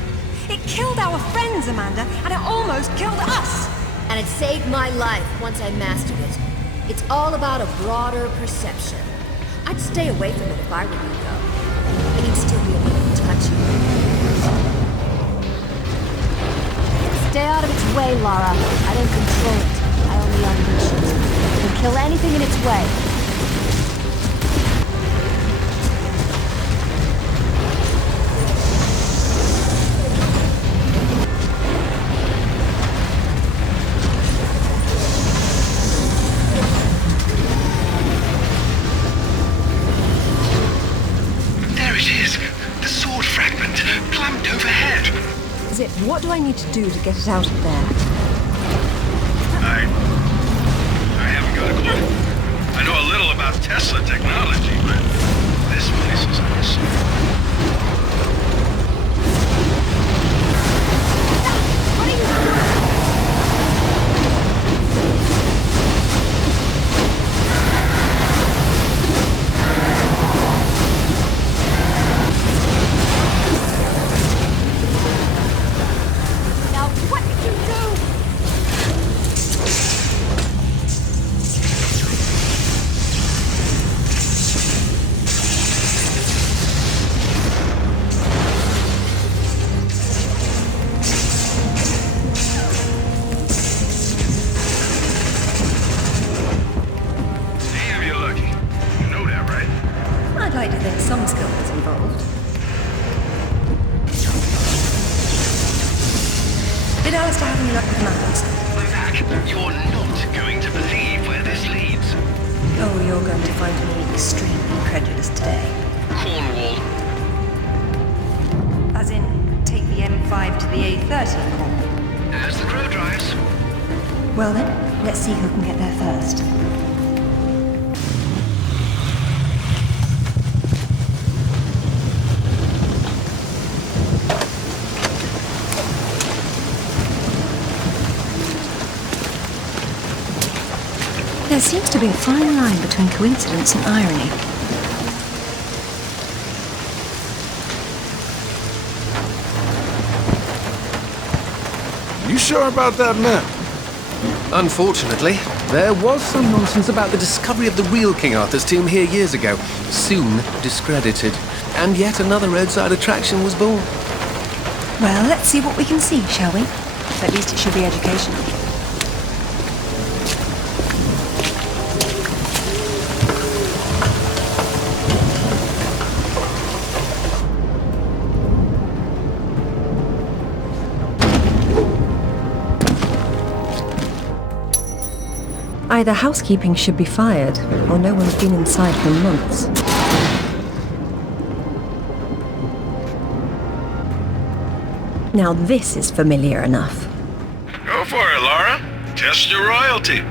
It killed our friends, Amanda, and it almost killed us! And it saved my life once I mastered it. It's all about a broader perception. I'd stay away from it if I were you, though. It can still be a little touchy. Stay out of its way, Lara. I don't control it. I only unleash it. It can kill anything in its way. What do I need to do to get it out of there? I haven't got a clue. I know a little about Tesla technology, but this place is awesome. What are you doing? Did Alistair have any luck with maps? Zach, you're not going to believe where this leads. Oh, you're going to find me extremely incredulous today. Cornwall. As in, take the M5 to the A30 Cornwall? As the crow drives. Well then, let's see who can get there first. There seems to be a fine line between coincidence and irony. You sure about that map? Unfortunately, there was some nonsense about the discovery of the real King Arthur's tomb here years ago, soon discredited. And yet another roadside attraction was born. Well, let's see what we can see, shall we? At least it should be educational. Either housekeeping should be fired, or no one's been inside for months. Now this is familiar enough. Go for it, Lara. Test your royalty.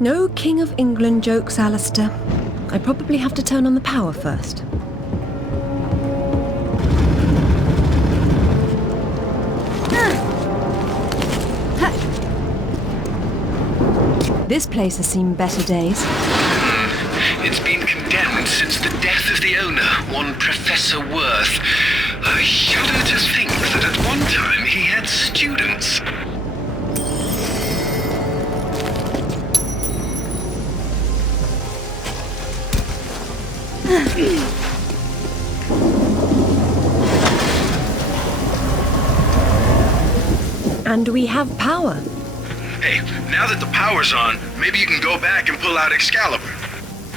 No King of England jokes, Alistair. I probably have to turn on the power first. This place has seen better days. It's been condemned since the death of the owner, one Professor Worth. I shudder to think that at one time he had students. And we have power. Hey, now that the power's on, maybe you can go back and pull out Excalibur.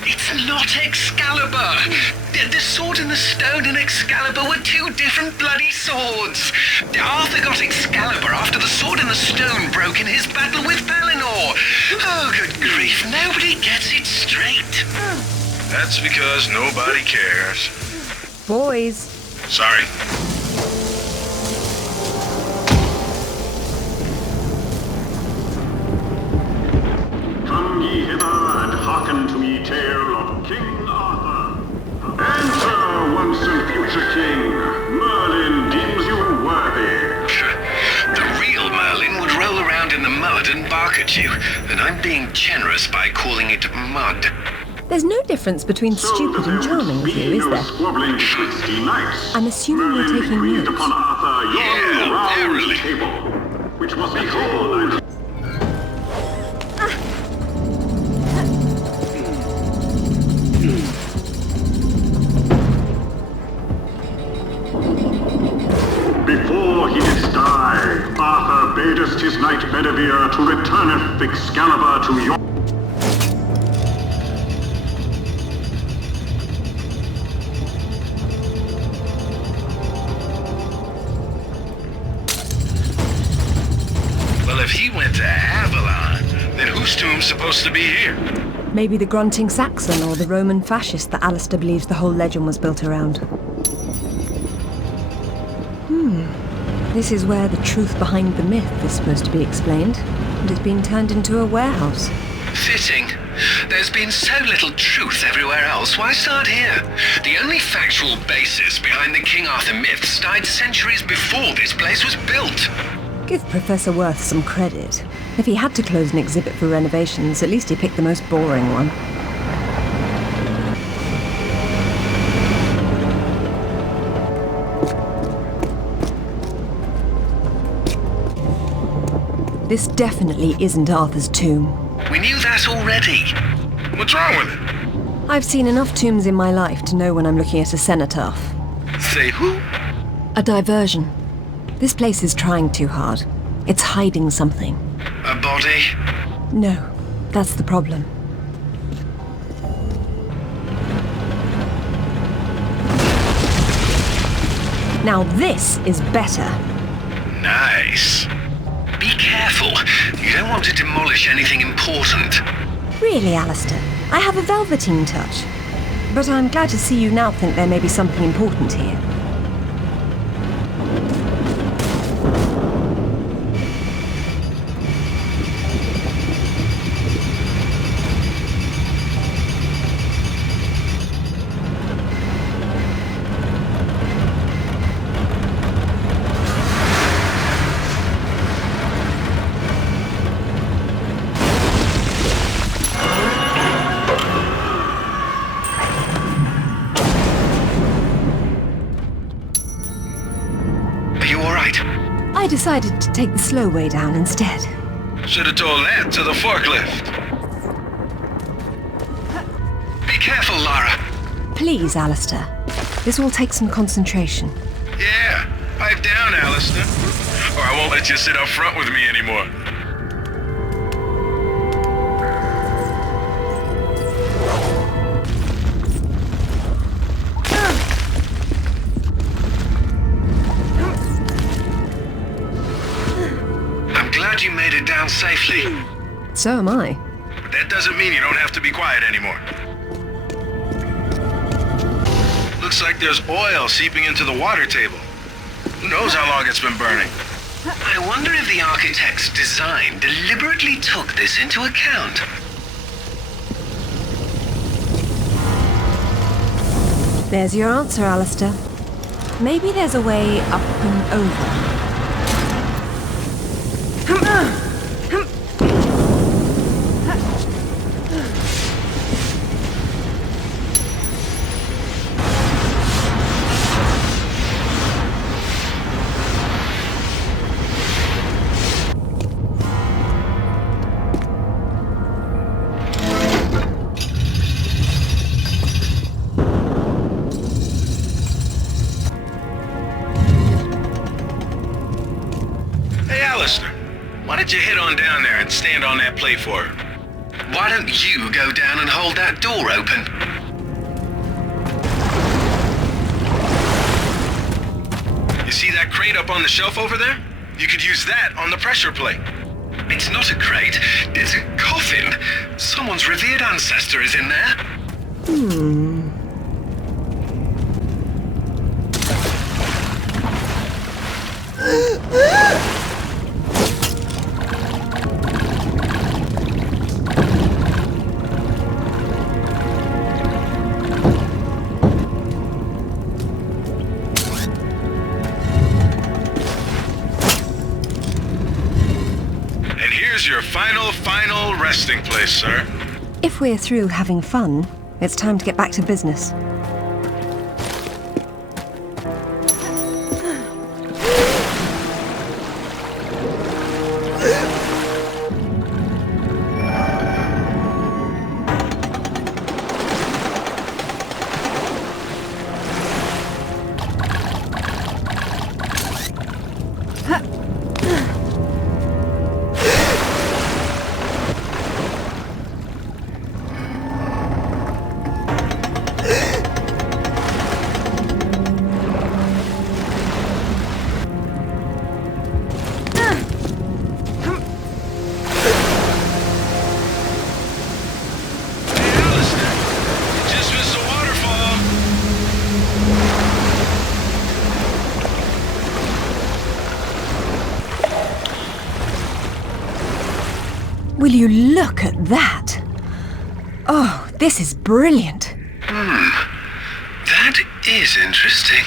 It's not Excalibur! The sword and the stone and Excalibur were two different bloody swords! Arthur got Excalibur after the sword and the stone broke in his battle with Pellinor! Oh, good grief, nobody gets it straight! That's because nobody cares. Boys. Sorry. Come ye hither and hearken to me tale of King Arthur. Enter, once and future king. Merlin deems you worthy. The real Merlin would roll around in the mud and bark at you, and I'm being generous by calling it mud. There's no difference between stupid and charming with you, is there? Squabbling twisty knights. I'm assuming you're Merlin taking breathed notes. upon Arthur yon round verily. table, which was behold and before he did die, Arthur badest his knight Bedivere to returneth Excalibur to your... Well, if he went to Avalon, then whose tomb's supposed to be here? Maybe the grunting Saxon or the Roman fascist that Alistair believes the whole legend was built around. This is where the truth behind the myth is supposed to be explained, and it's been turned into a warehouse. Fitting. There's been so little truth everywhere else, why start here? The only factual basis behind the King Arthur myths died centuries before this place was built. Give Professor Worth some credit. If he had to close an exhibit for renovations, at least he picked the most boring one. This definitely isn't Arthur's tomb. We knew that already. What's wrong with it? I've seen enough tombs in my life to know when I'm looking at a cenotaph. Say who? A diversion. This place is trying too hard. It's hiding something. A body? No, that's the problem. Now this is better. Nice. Be careful. You don't want to demolish anything important. Really, Alistair, I have a velveteen touch. But I'm glad to see you now think there may be something important here. I decided to take the slow way down instead. Should have told that to the forklift. Be careful, Lara. Please, Alistair. This will take some concentration. Yeah, pipe down, Alistair. Or I won't let you sit up front with me anymore. You made it down safely. So am I. But that doesn't mean you don't have to be quiet anymore. Looks like there's oil seeping into the water table. Who knows how long it's been burning? I wonder if the architect's design deliberately took this into account. There's your answer, Alistair. Maybe there's a way up and over. Why don't you head on down there and stand on that plate for her? Why don't you go down and hold that door open? You see that crate up on the shelf over there? You could use that on the pressure plate. It's not a crate, it's a coffin. Someone's revered ancestor is in there. Your final resting place, sir. If we're through having fun, it's time to get back to business. Will you look at that? Oh, this is brilliant. That is interesting.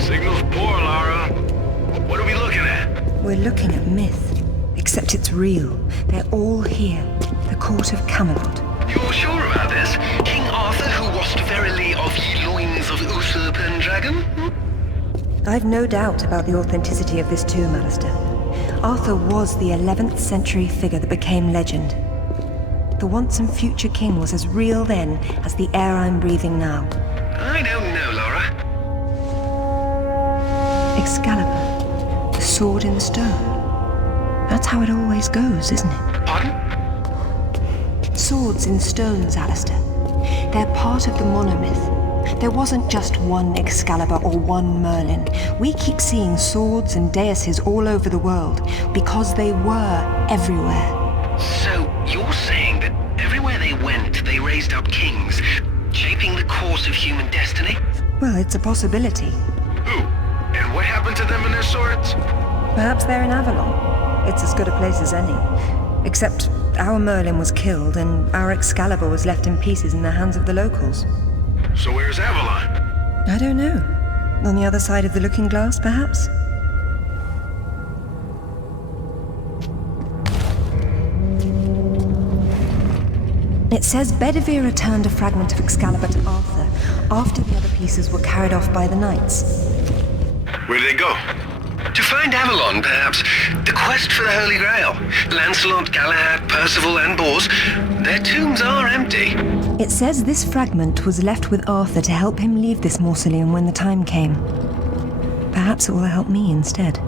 Signal's poor, Lara. What are we looking at? We're looking at myth, except it's real. They're all here. The court of Camelot. You're sure about this? King Arthur, who wast verily of ye loins of Uther Pendragon? I've no doubt about the authenticity of this tomb, Alistair. Arthur was the 11th century figure that became legend. The once and future king was as real then as the air I'm breathing now. I don't know, Lara. Excalibur, the sword in the stone. That's how it always goes, isn't it? Pardon? Swords in stones, Alistair. They're part of the monomyth. There wasn't just one Excalibur or one Merlin. We keep seeing swords and daises all over the world because they were everywhere. So, you're saying that everywhere they went, they raised up kings, shaping the course of human destiny? Well, it's a possibility. Who? And what happened to them and their swords? Perhaps they're in Avalon. It's as good a place as any. Except our Merlin was killed and our Excalibur was left in pieces in the hands of the locals. So where's Avalon? I don't know. On the other side of the looking glass, perhaps? It says Bedivere returned a fragment of Excalibur to Arthur after the other pieces were carried off by the knights. Where'd they go? To find Avalon, perhaps. The quest for the Holy Grail. Lancelot, Galahad, Percival, and Bors. Their tombs are empty. It says this fragment was left with Arthur to help him leave this mausoleum when the time came. Perhaps it will help me instead.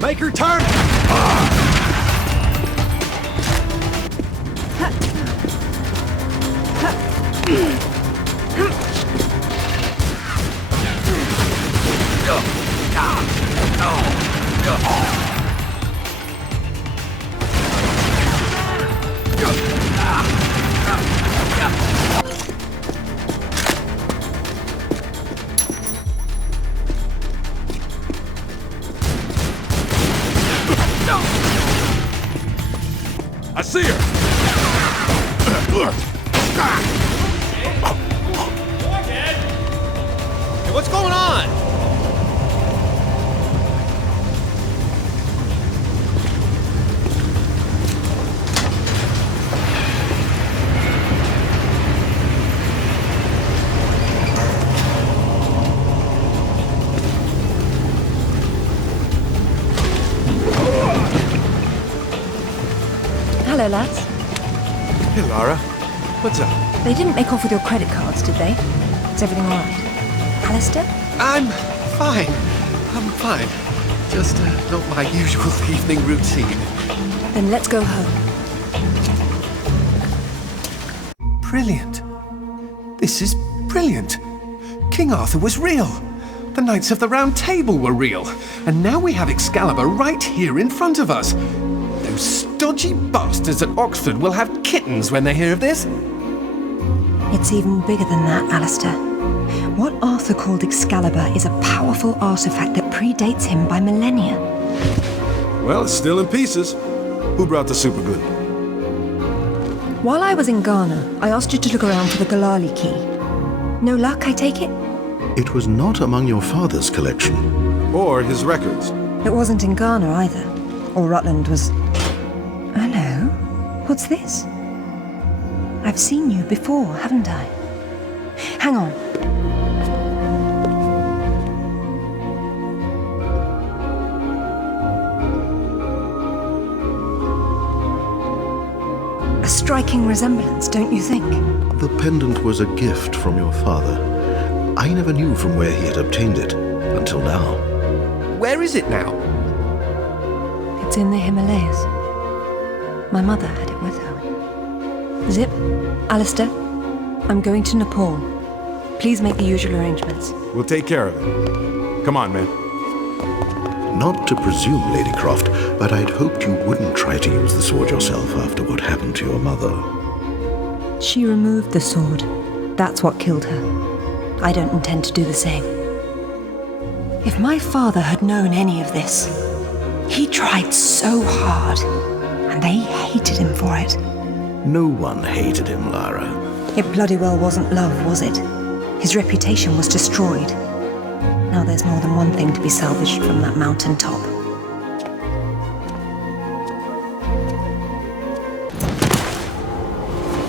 Make her turn! I see her! Hey, what's going on? Hello, lads. Hey, Lara. What's up? They didn't make off with your credit cards, did they? Is everything all right? Alistair? I'm fine. I'm fine. Just not my usual evening routine. Then let's go home. Brilliant. This is brilliant. King Arthur was real. The Knights of the Round Table were real. And now we have Excalibur right here in front of us. Those stodgy bastards at Oxford will have kittens when they hear of this. It's even bigger than that, Alistair. What Arthur called Excalibur is a powerful artifact that predates him by millennia. Well, it's still in pieces. Who brought the superglue? While I was in Ghana, I asked you to look around for the Galali key. No luck, I take it? It was not among your father's collection. Or his records. It wasn't in Ghana either. Or Rutland was... Hello? What's this? I've seen you before, haven't I? Hang on. A striking resemblance, don't you think? The pendant was a gift from your father. I never knew from where he had obtained it, until now. Where is it now? It's in the Himalayas. My mother had it with her. Zip, Alistair, I'm going to Nepal. Please make the usual arrangements. We'll take care of it. Come on, man. Not to presume, Lady Croft, but I'd hoped you wouldn't try to use the sword yourself after what happened to your mother. She removed the sword. That's what killed her. I don't intend to do the same. If my father had known any of this, he tried so hard, and they hated him for it. No one hated him, Lara. It bloody well wasn't love, was it? His reputation was destroyed. Now there's more than one thing to be salvaged from that mountain top.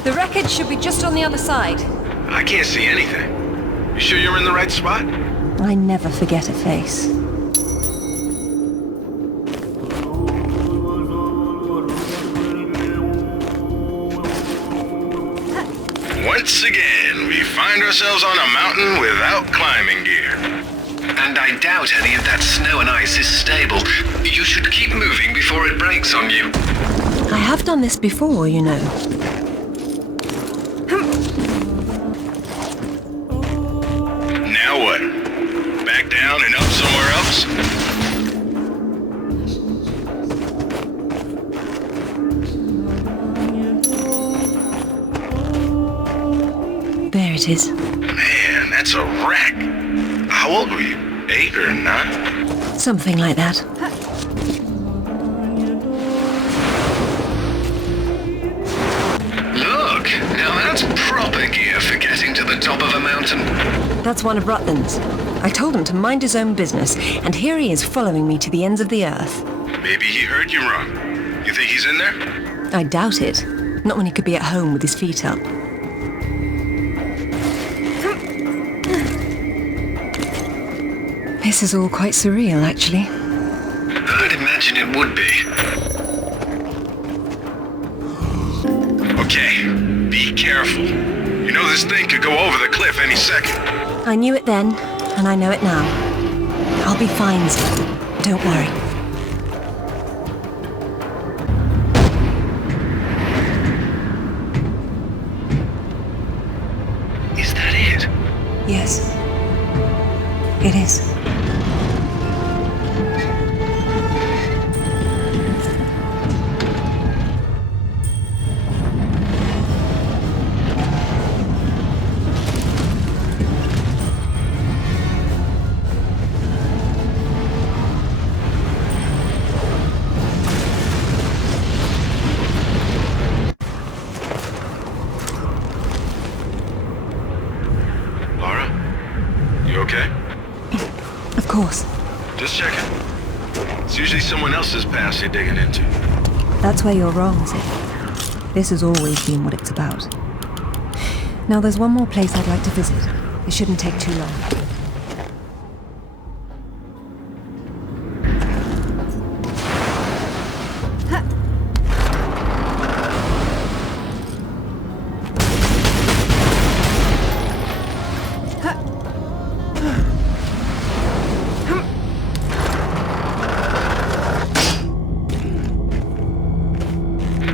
The wreckage should be just on the other side. I can't see anything. You sure you're in the right spot? I never forget a face. Once again, we find ourselves on a mountain without climbing gear. And I doubt any of that snow and ice is stable. You should keep moving before it breaks on you. I have done this before, you know. Now what? Back down and up somewhere else? There it is. Man, that's a wreck. How old were you? 8 or 9? Something like that. Look, now that's proper gear for getting to the top of a mountain. That's one of Rutland's. I told him to mind his own business, and here he is following me to the ends of the earth. Maybe he heard you wrong. You think he's in there? I doubt it. Not when he could be at home with his feet up. This is all quite surreal, actually. I'd imagine it would be. Okay, be careful. You know this thing could go over the cliff any second. I knew it then, and I know it now. I'll be fine, Zip. Don't worry. Is that it? Yes. It is. Lara? You okay? Of course. Just checking. It's usually someone else's past you're digging into. That's where you're wrong, Zip. This has always been what it's about. Now there's one more place I'd like to visit. It shouldn't take too long.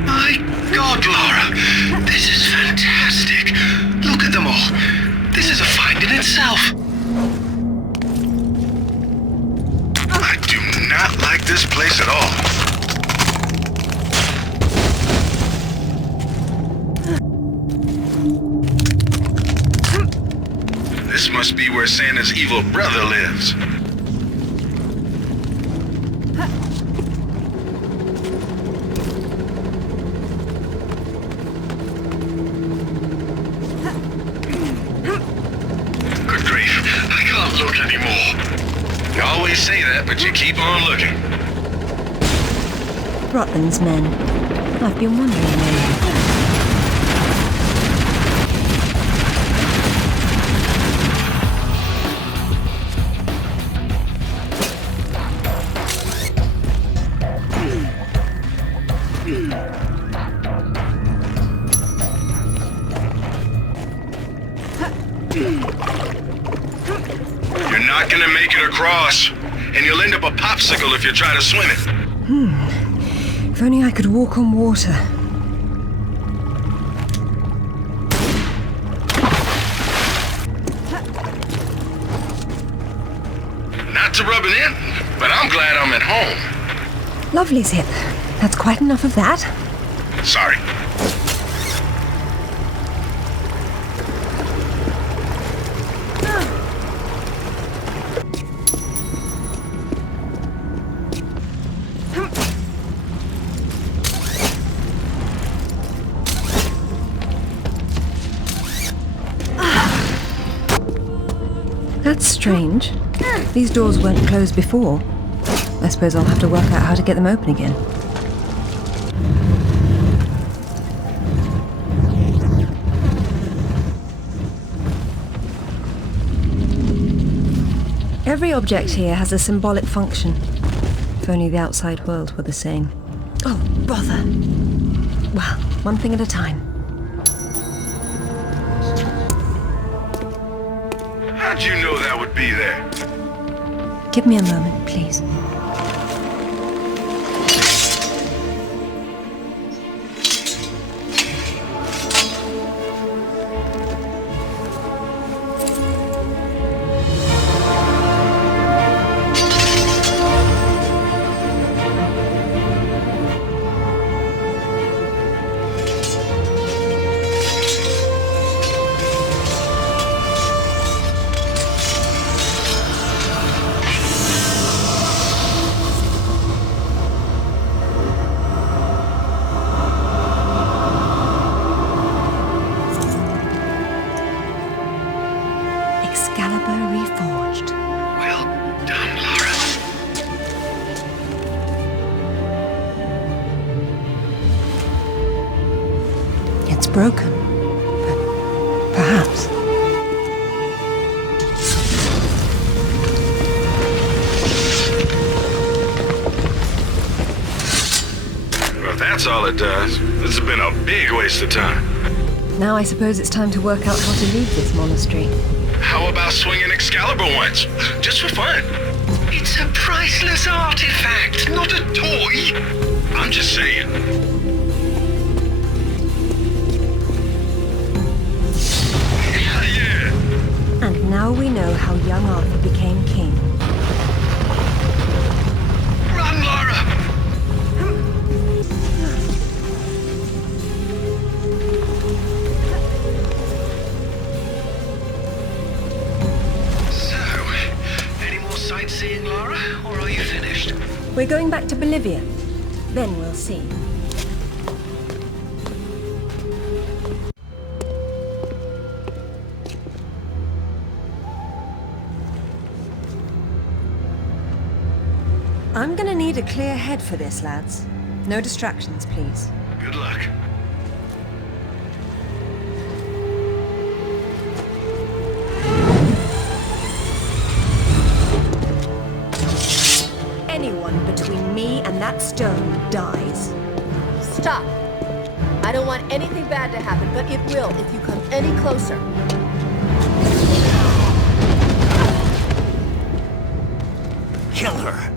My God, Lara! This is fantastic! Look at them all! This is a find in itself! I do not like this place at all. This must be where Santa's evil brother lives. Good grief, I can't look anymore. You always say that, but you keep on looking. Rutland's men. I've been wondering lately. You're not gonna make it across, and you'll end up a popsicle if you try to swim it. If only I could walk on water. Not to rub it in, but I'm glad I'm at home. Lovely, Zip. That's quite enough of that. Sorry. That's strange. These doors weren't closed before. I suppose I'll have to work out how to get them open again. Every object here has a symbolic function. If only the outside world were the same. Oh, bother. Well, one thing at a time. How'd you know that would be there? Give me a moment, please. Broken, but perhaps. That's all it does. This has been a big waste of time. Now I suppose it's time to work out how to leave this monastery. How about swinging Excalibur once? Just for fun. It's a priceless artifact, not a toy. I'm just saying. Hell yeah! And now we know how young Arthur became king. Run, Lara! Sightseeing, Lara, or are you finished? We're going back to Bolivia. Then we'll see. I'm gonna need a clear head for this, lads. No distractions, please. Good luck. Anyone between me and that stone dies. Stop. I don't want anything bad to happen, but it will if you come any closer. Kill her.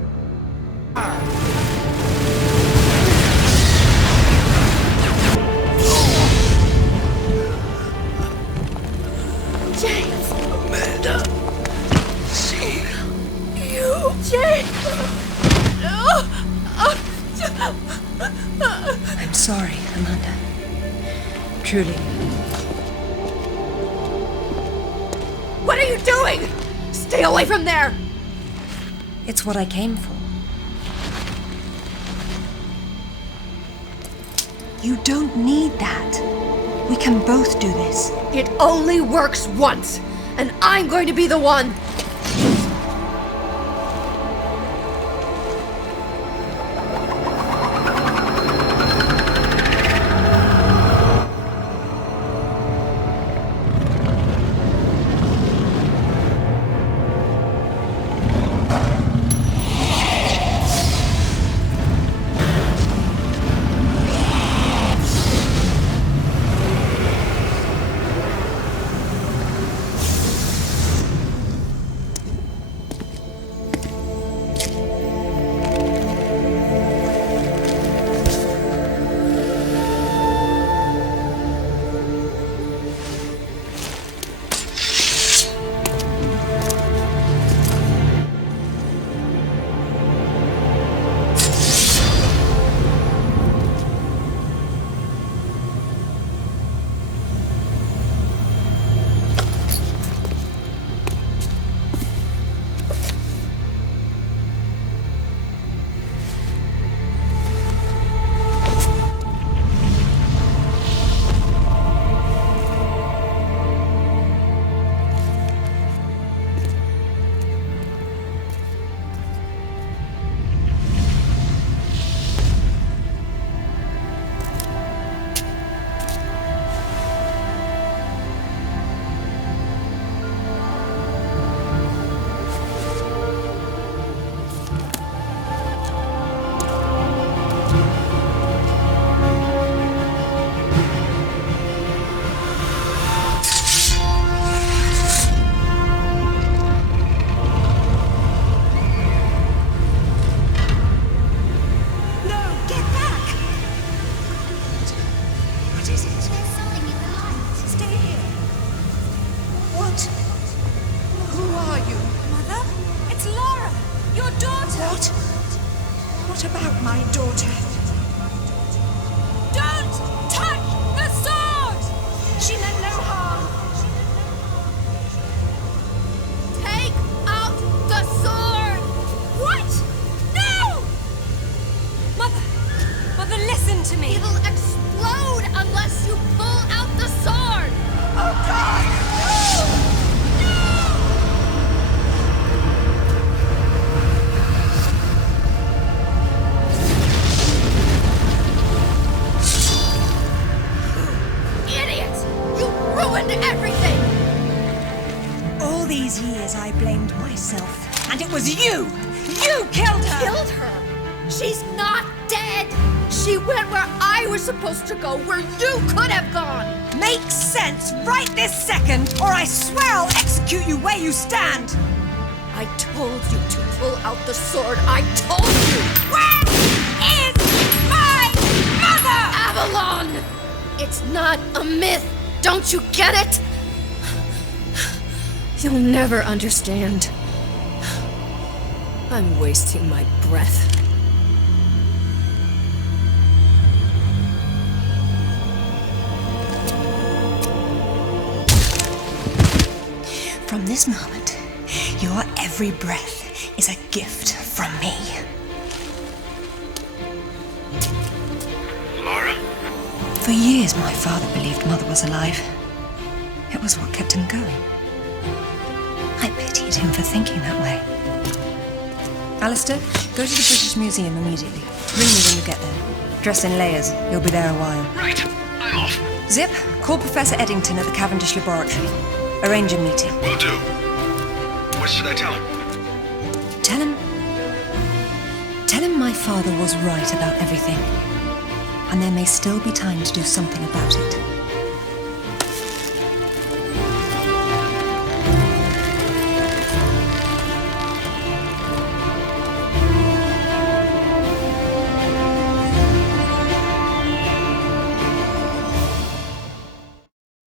James! Amanda. See you. James! I'm sorry, Amanda. Truly. What are you doing? Stay away from there! It's what I came for. You don't need that. We can both do this. It only works once, and I'm going to be the one. What about my daughter? Don't touch the sword! She meant no harm. Take out the sword! What? No! Mother, listen to me. It'll explode unless you pull out the sword! Oh, God! No! Everything! All these years I blamed myself, and it was you! You killed her! Killed her? She's not dead! She went where I was supposed to go, where you could have gone. Makes sense right this second, or I swear I'll execute you where you stand. I told you to pull out the sword. I told you. Where is my mother? Avalon! It's not a myth. Don't you get it? You'll never understand. I'm wasting my breath. From this moment, your every breath is a gift from me. Lara? For years, my father believed Mother was alive. It was what kept him going. I pitied him for thinking that way. Alistair, go to the British Museum immediately. Ring me when you get there. Dress in layers. You'll be there a while. Right, I'm off. Zip, call Professor Eddington at the Cavendish Laboratory. Arrange a meeting. Will do. What should I tell him? Tell him my father was right about everything. And there may still be time to do something about it.